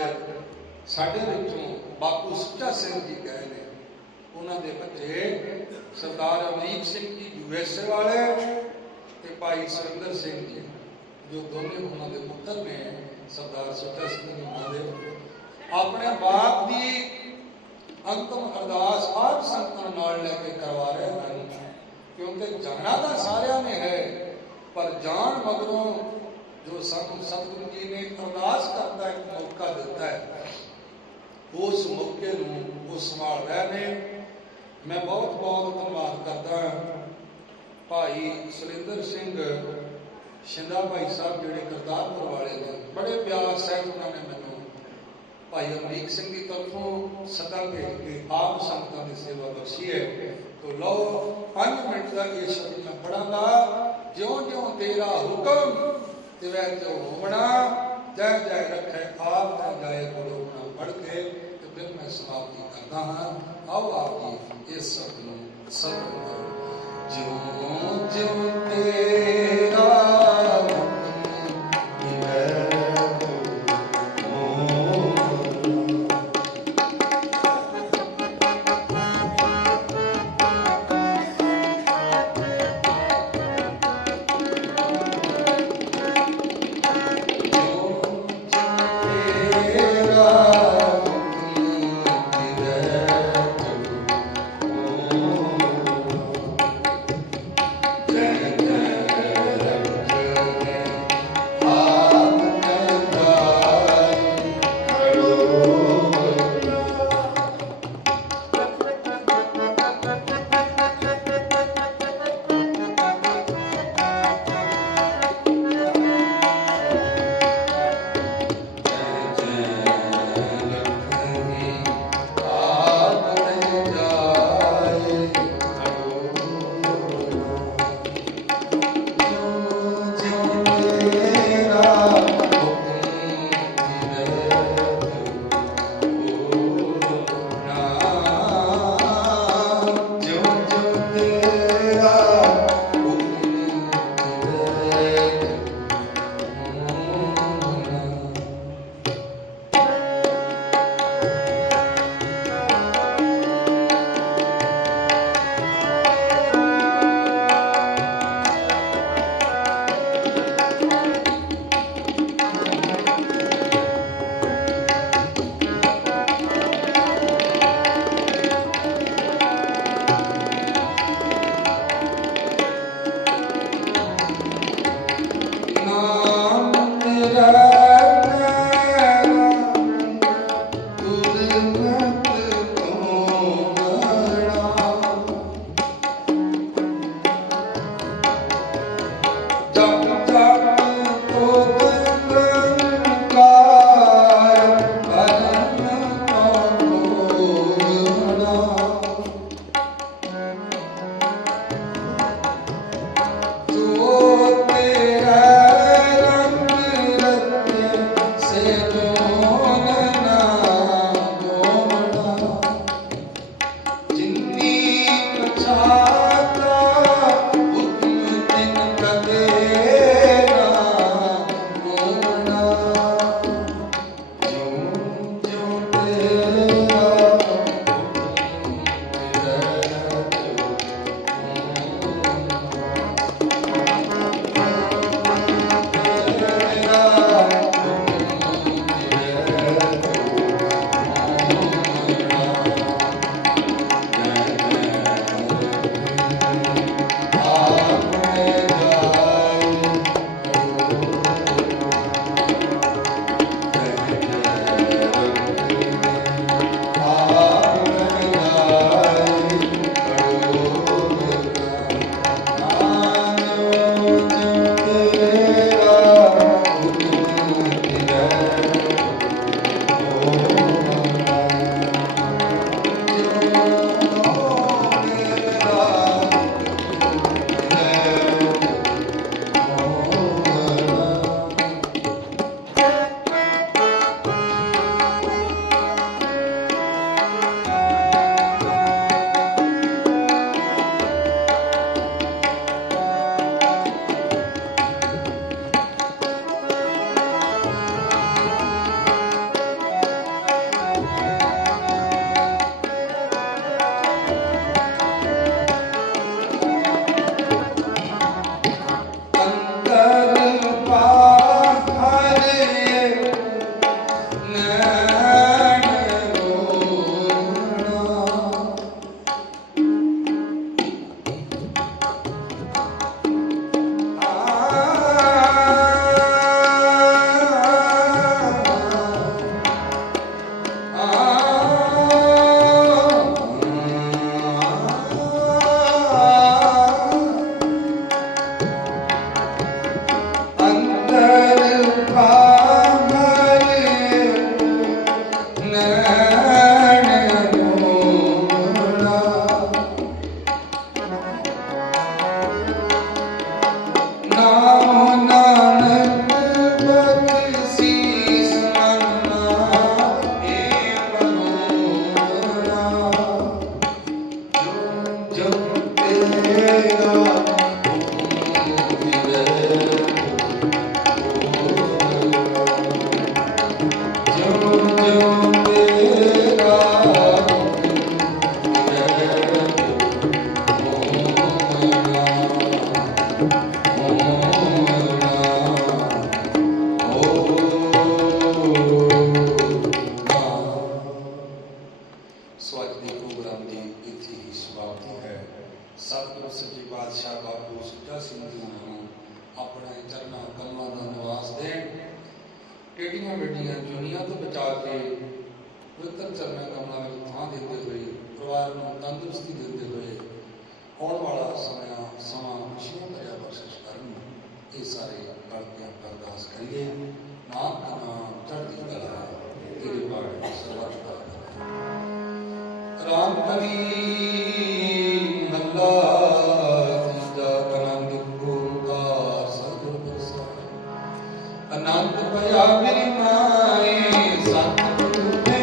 ਸਾਡੇ ਵਿੱਚੋਂ ਬਾਪੂ ਸੁੱਚਾ ਸਿੰਘ ਜੀ ਗਏ ਨੇ, ਉਹਨਾਂ ਦੇ ਬੱਚੇ ਸਰਦਾਰ ਅਮਰੀਕ ਸਿੰਘ ਜੀ USA ਵਾਲੇ ਤੇ ਭਾਈ ਸੁਰਿੰਦਰ ਸਿੰਘ ਜੀ, ਜੋ ਦੋਨੇ ਉਹਨਾਂ ਦੇ ਪੁੱਤਰ ਨੇ। ਸਰਦਾਰ ਸੁੱਚਾ ਸਿੰਘ ਜੀ ਉਹਨਾਂ ਦੇ ਆਪਣੇ ਬਾਪ ਦੀ ਅੰਤਮ ਅਰਦਾਸ ਆਪ ਸੰਗਤਾਂ ਨਾਲ ਲੈ ਕੇ ਕਰਵਾ ਰਹੇ ਹਨ, ਕਿਉਂਕਿ ਜਾਣਾ ਤਾਂ ਸਾਰਿਆਂ ਨੇ ਹੈ, ਪਰ ਜਾਣ ਮਗਰੋਂ ਜੋ ਸਾਨੂੰ ਸਤਿਗੁਰੂ ਜੀ ਨੇ ਅਰਦਾਸ ਕਰਨ ਦਾ ਇੱਕ ਮੌਕਾ ਦਿੱਤਾ ਹੈ, ਉਸ ਮੌਕੇ ਨੂੰ ਉਹ ਸੰਭਾਲ ਰਹੇ ਨੇ। ਮੈਂ ਬਹੁਤ ਬਹੁਤ ਧੰਨਵਾਦ ਕਰਦਾ ਭਾਈ ਸੁਰਿੰਦਰ ਸਿੰਘ ਸ਼ਿੰਦਾ ਭਾਈ ਸਾਹਿਬ, ਜਿਹੜੇ ਕਰਤਾਰਪੁਰ ਵਾਲੇ ਨੇ, ਬੜੇ ਪਿਆਰ ਸਹਿਤ ਉਹਨਾਂ ਨੇ ਮੈਨੂੰ ਭਾਈ ਅਮਰੀਕ ਸਿੰਘ ਦੀ ਤਰਫੋਂ ਸਦਾ ਭੇਜ ਕੇ ਆਪ ਸੰਗਤਾਂ ਦੀ ਸੇਵਾ ਬਖਸ਼ੀ ਹੈ। ਤੋ ਲਓ 5 ਮਿੰਟ ਦਾ ਇਹ ਸ਼ਬਦ ਮੈਂ ਪੜਾਂਗਾ। ਜਿਉਂ ਜਿਉਂ ਤੇਰਾ ਹੁਕਮ ਤਿਵੈ ਤਿਉ ਹੋਵਣਾ, ਜੈ ਜੈ ਰੱਖੇ ਆਪ ਦਾ ਜਾਏ ਕੋਲੋਂ ਪੜ੍ਹ ਕੇ ਤੇ ਫਿਰ ਮੈਂ ਸਮਾਪਤੀ ਕਰਦਾ ਹਾਂ। ਆਓ ਆਪ ਜੀ ਇਸ ਸ਼ਬਦ ਨੂੰ ਸਰਵ ਕਰੋ। ਜਿਉਂ ਜਿਉਂ ਤੇਰਾ Jai Jai एडियां वेडियां जुनिया तो बचा के पवित्र चरणों कमलों में थां देते हुए परिवार को तंदुरुस्ती देते हुए आने वाला समा खुशियों भरिया बख्शिश करन। ये सारे करके अरदास करिए। नाम का नाम चढ़ती कला तेरे बाण सर्वत्र राम कली मल्ला तीजा आनंद ओंकार सतगुर प्रसाद आनंद भया मेरी माए सतगुरु ने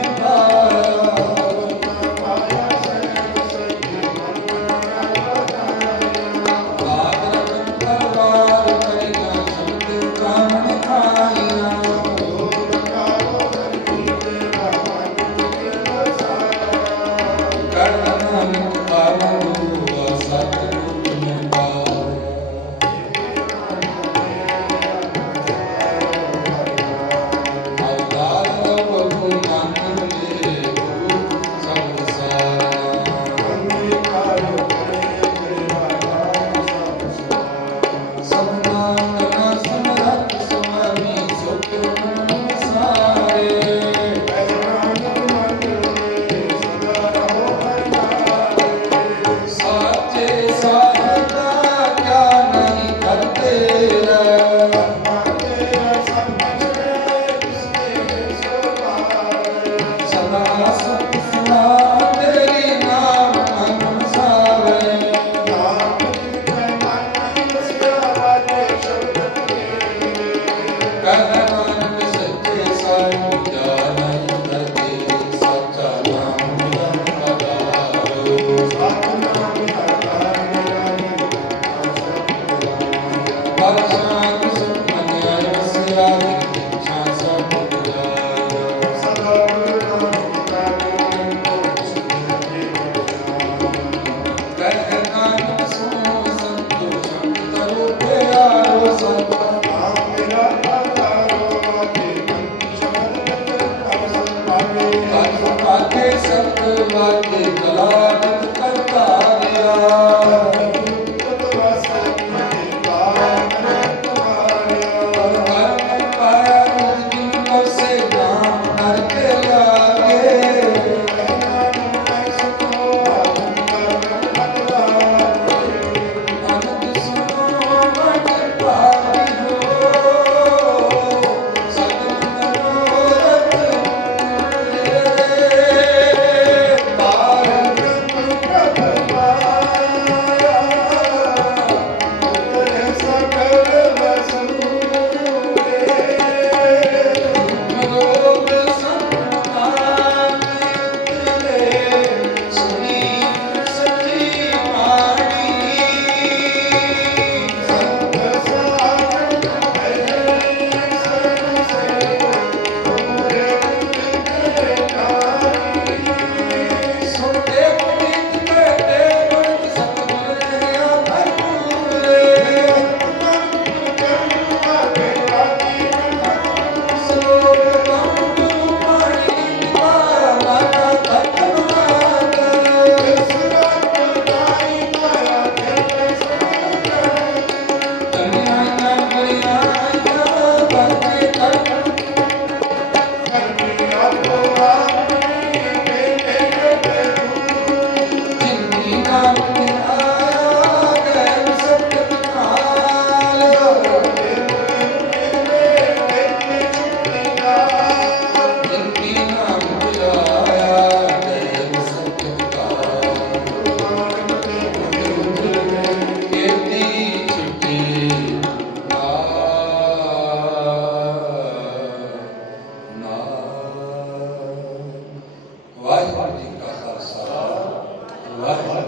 वाहिगुरू जी का खालसा वाहिगुरू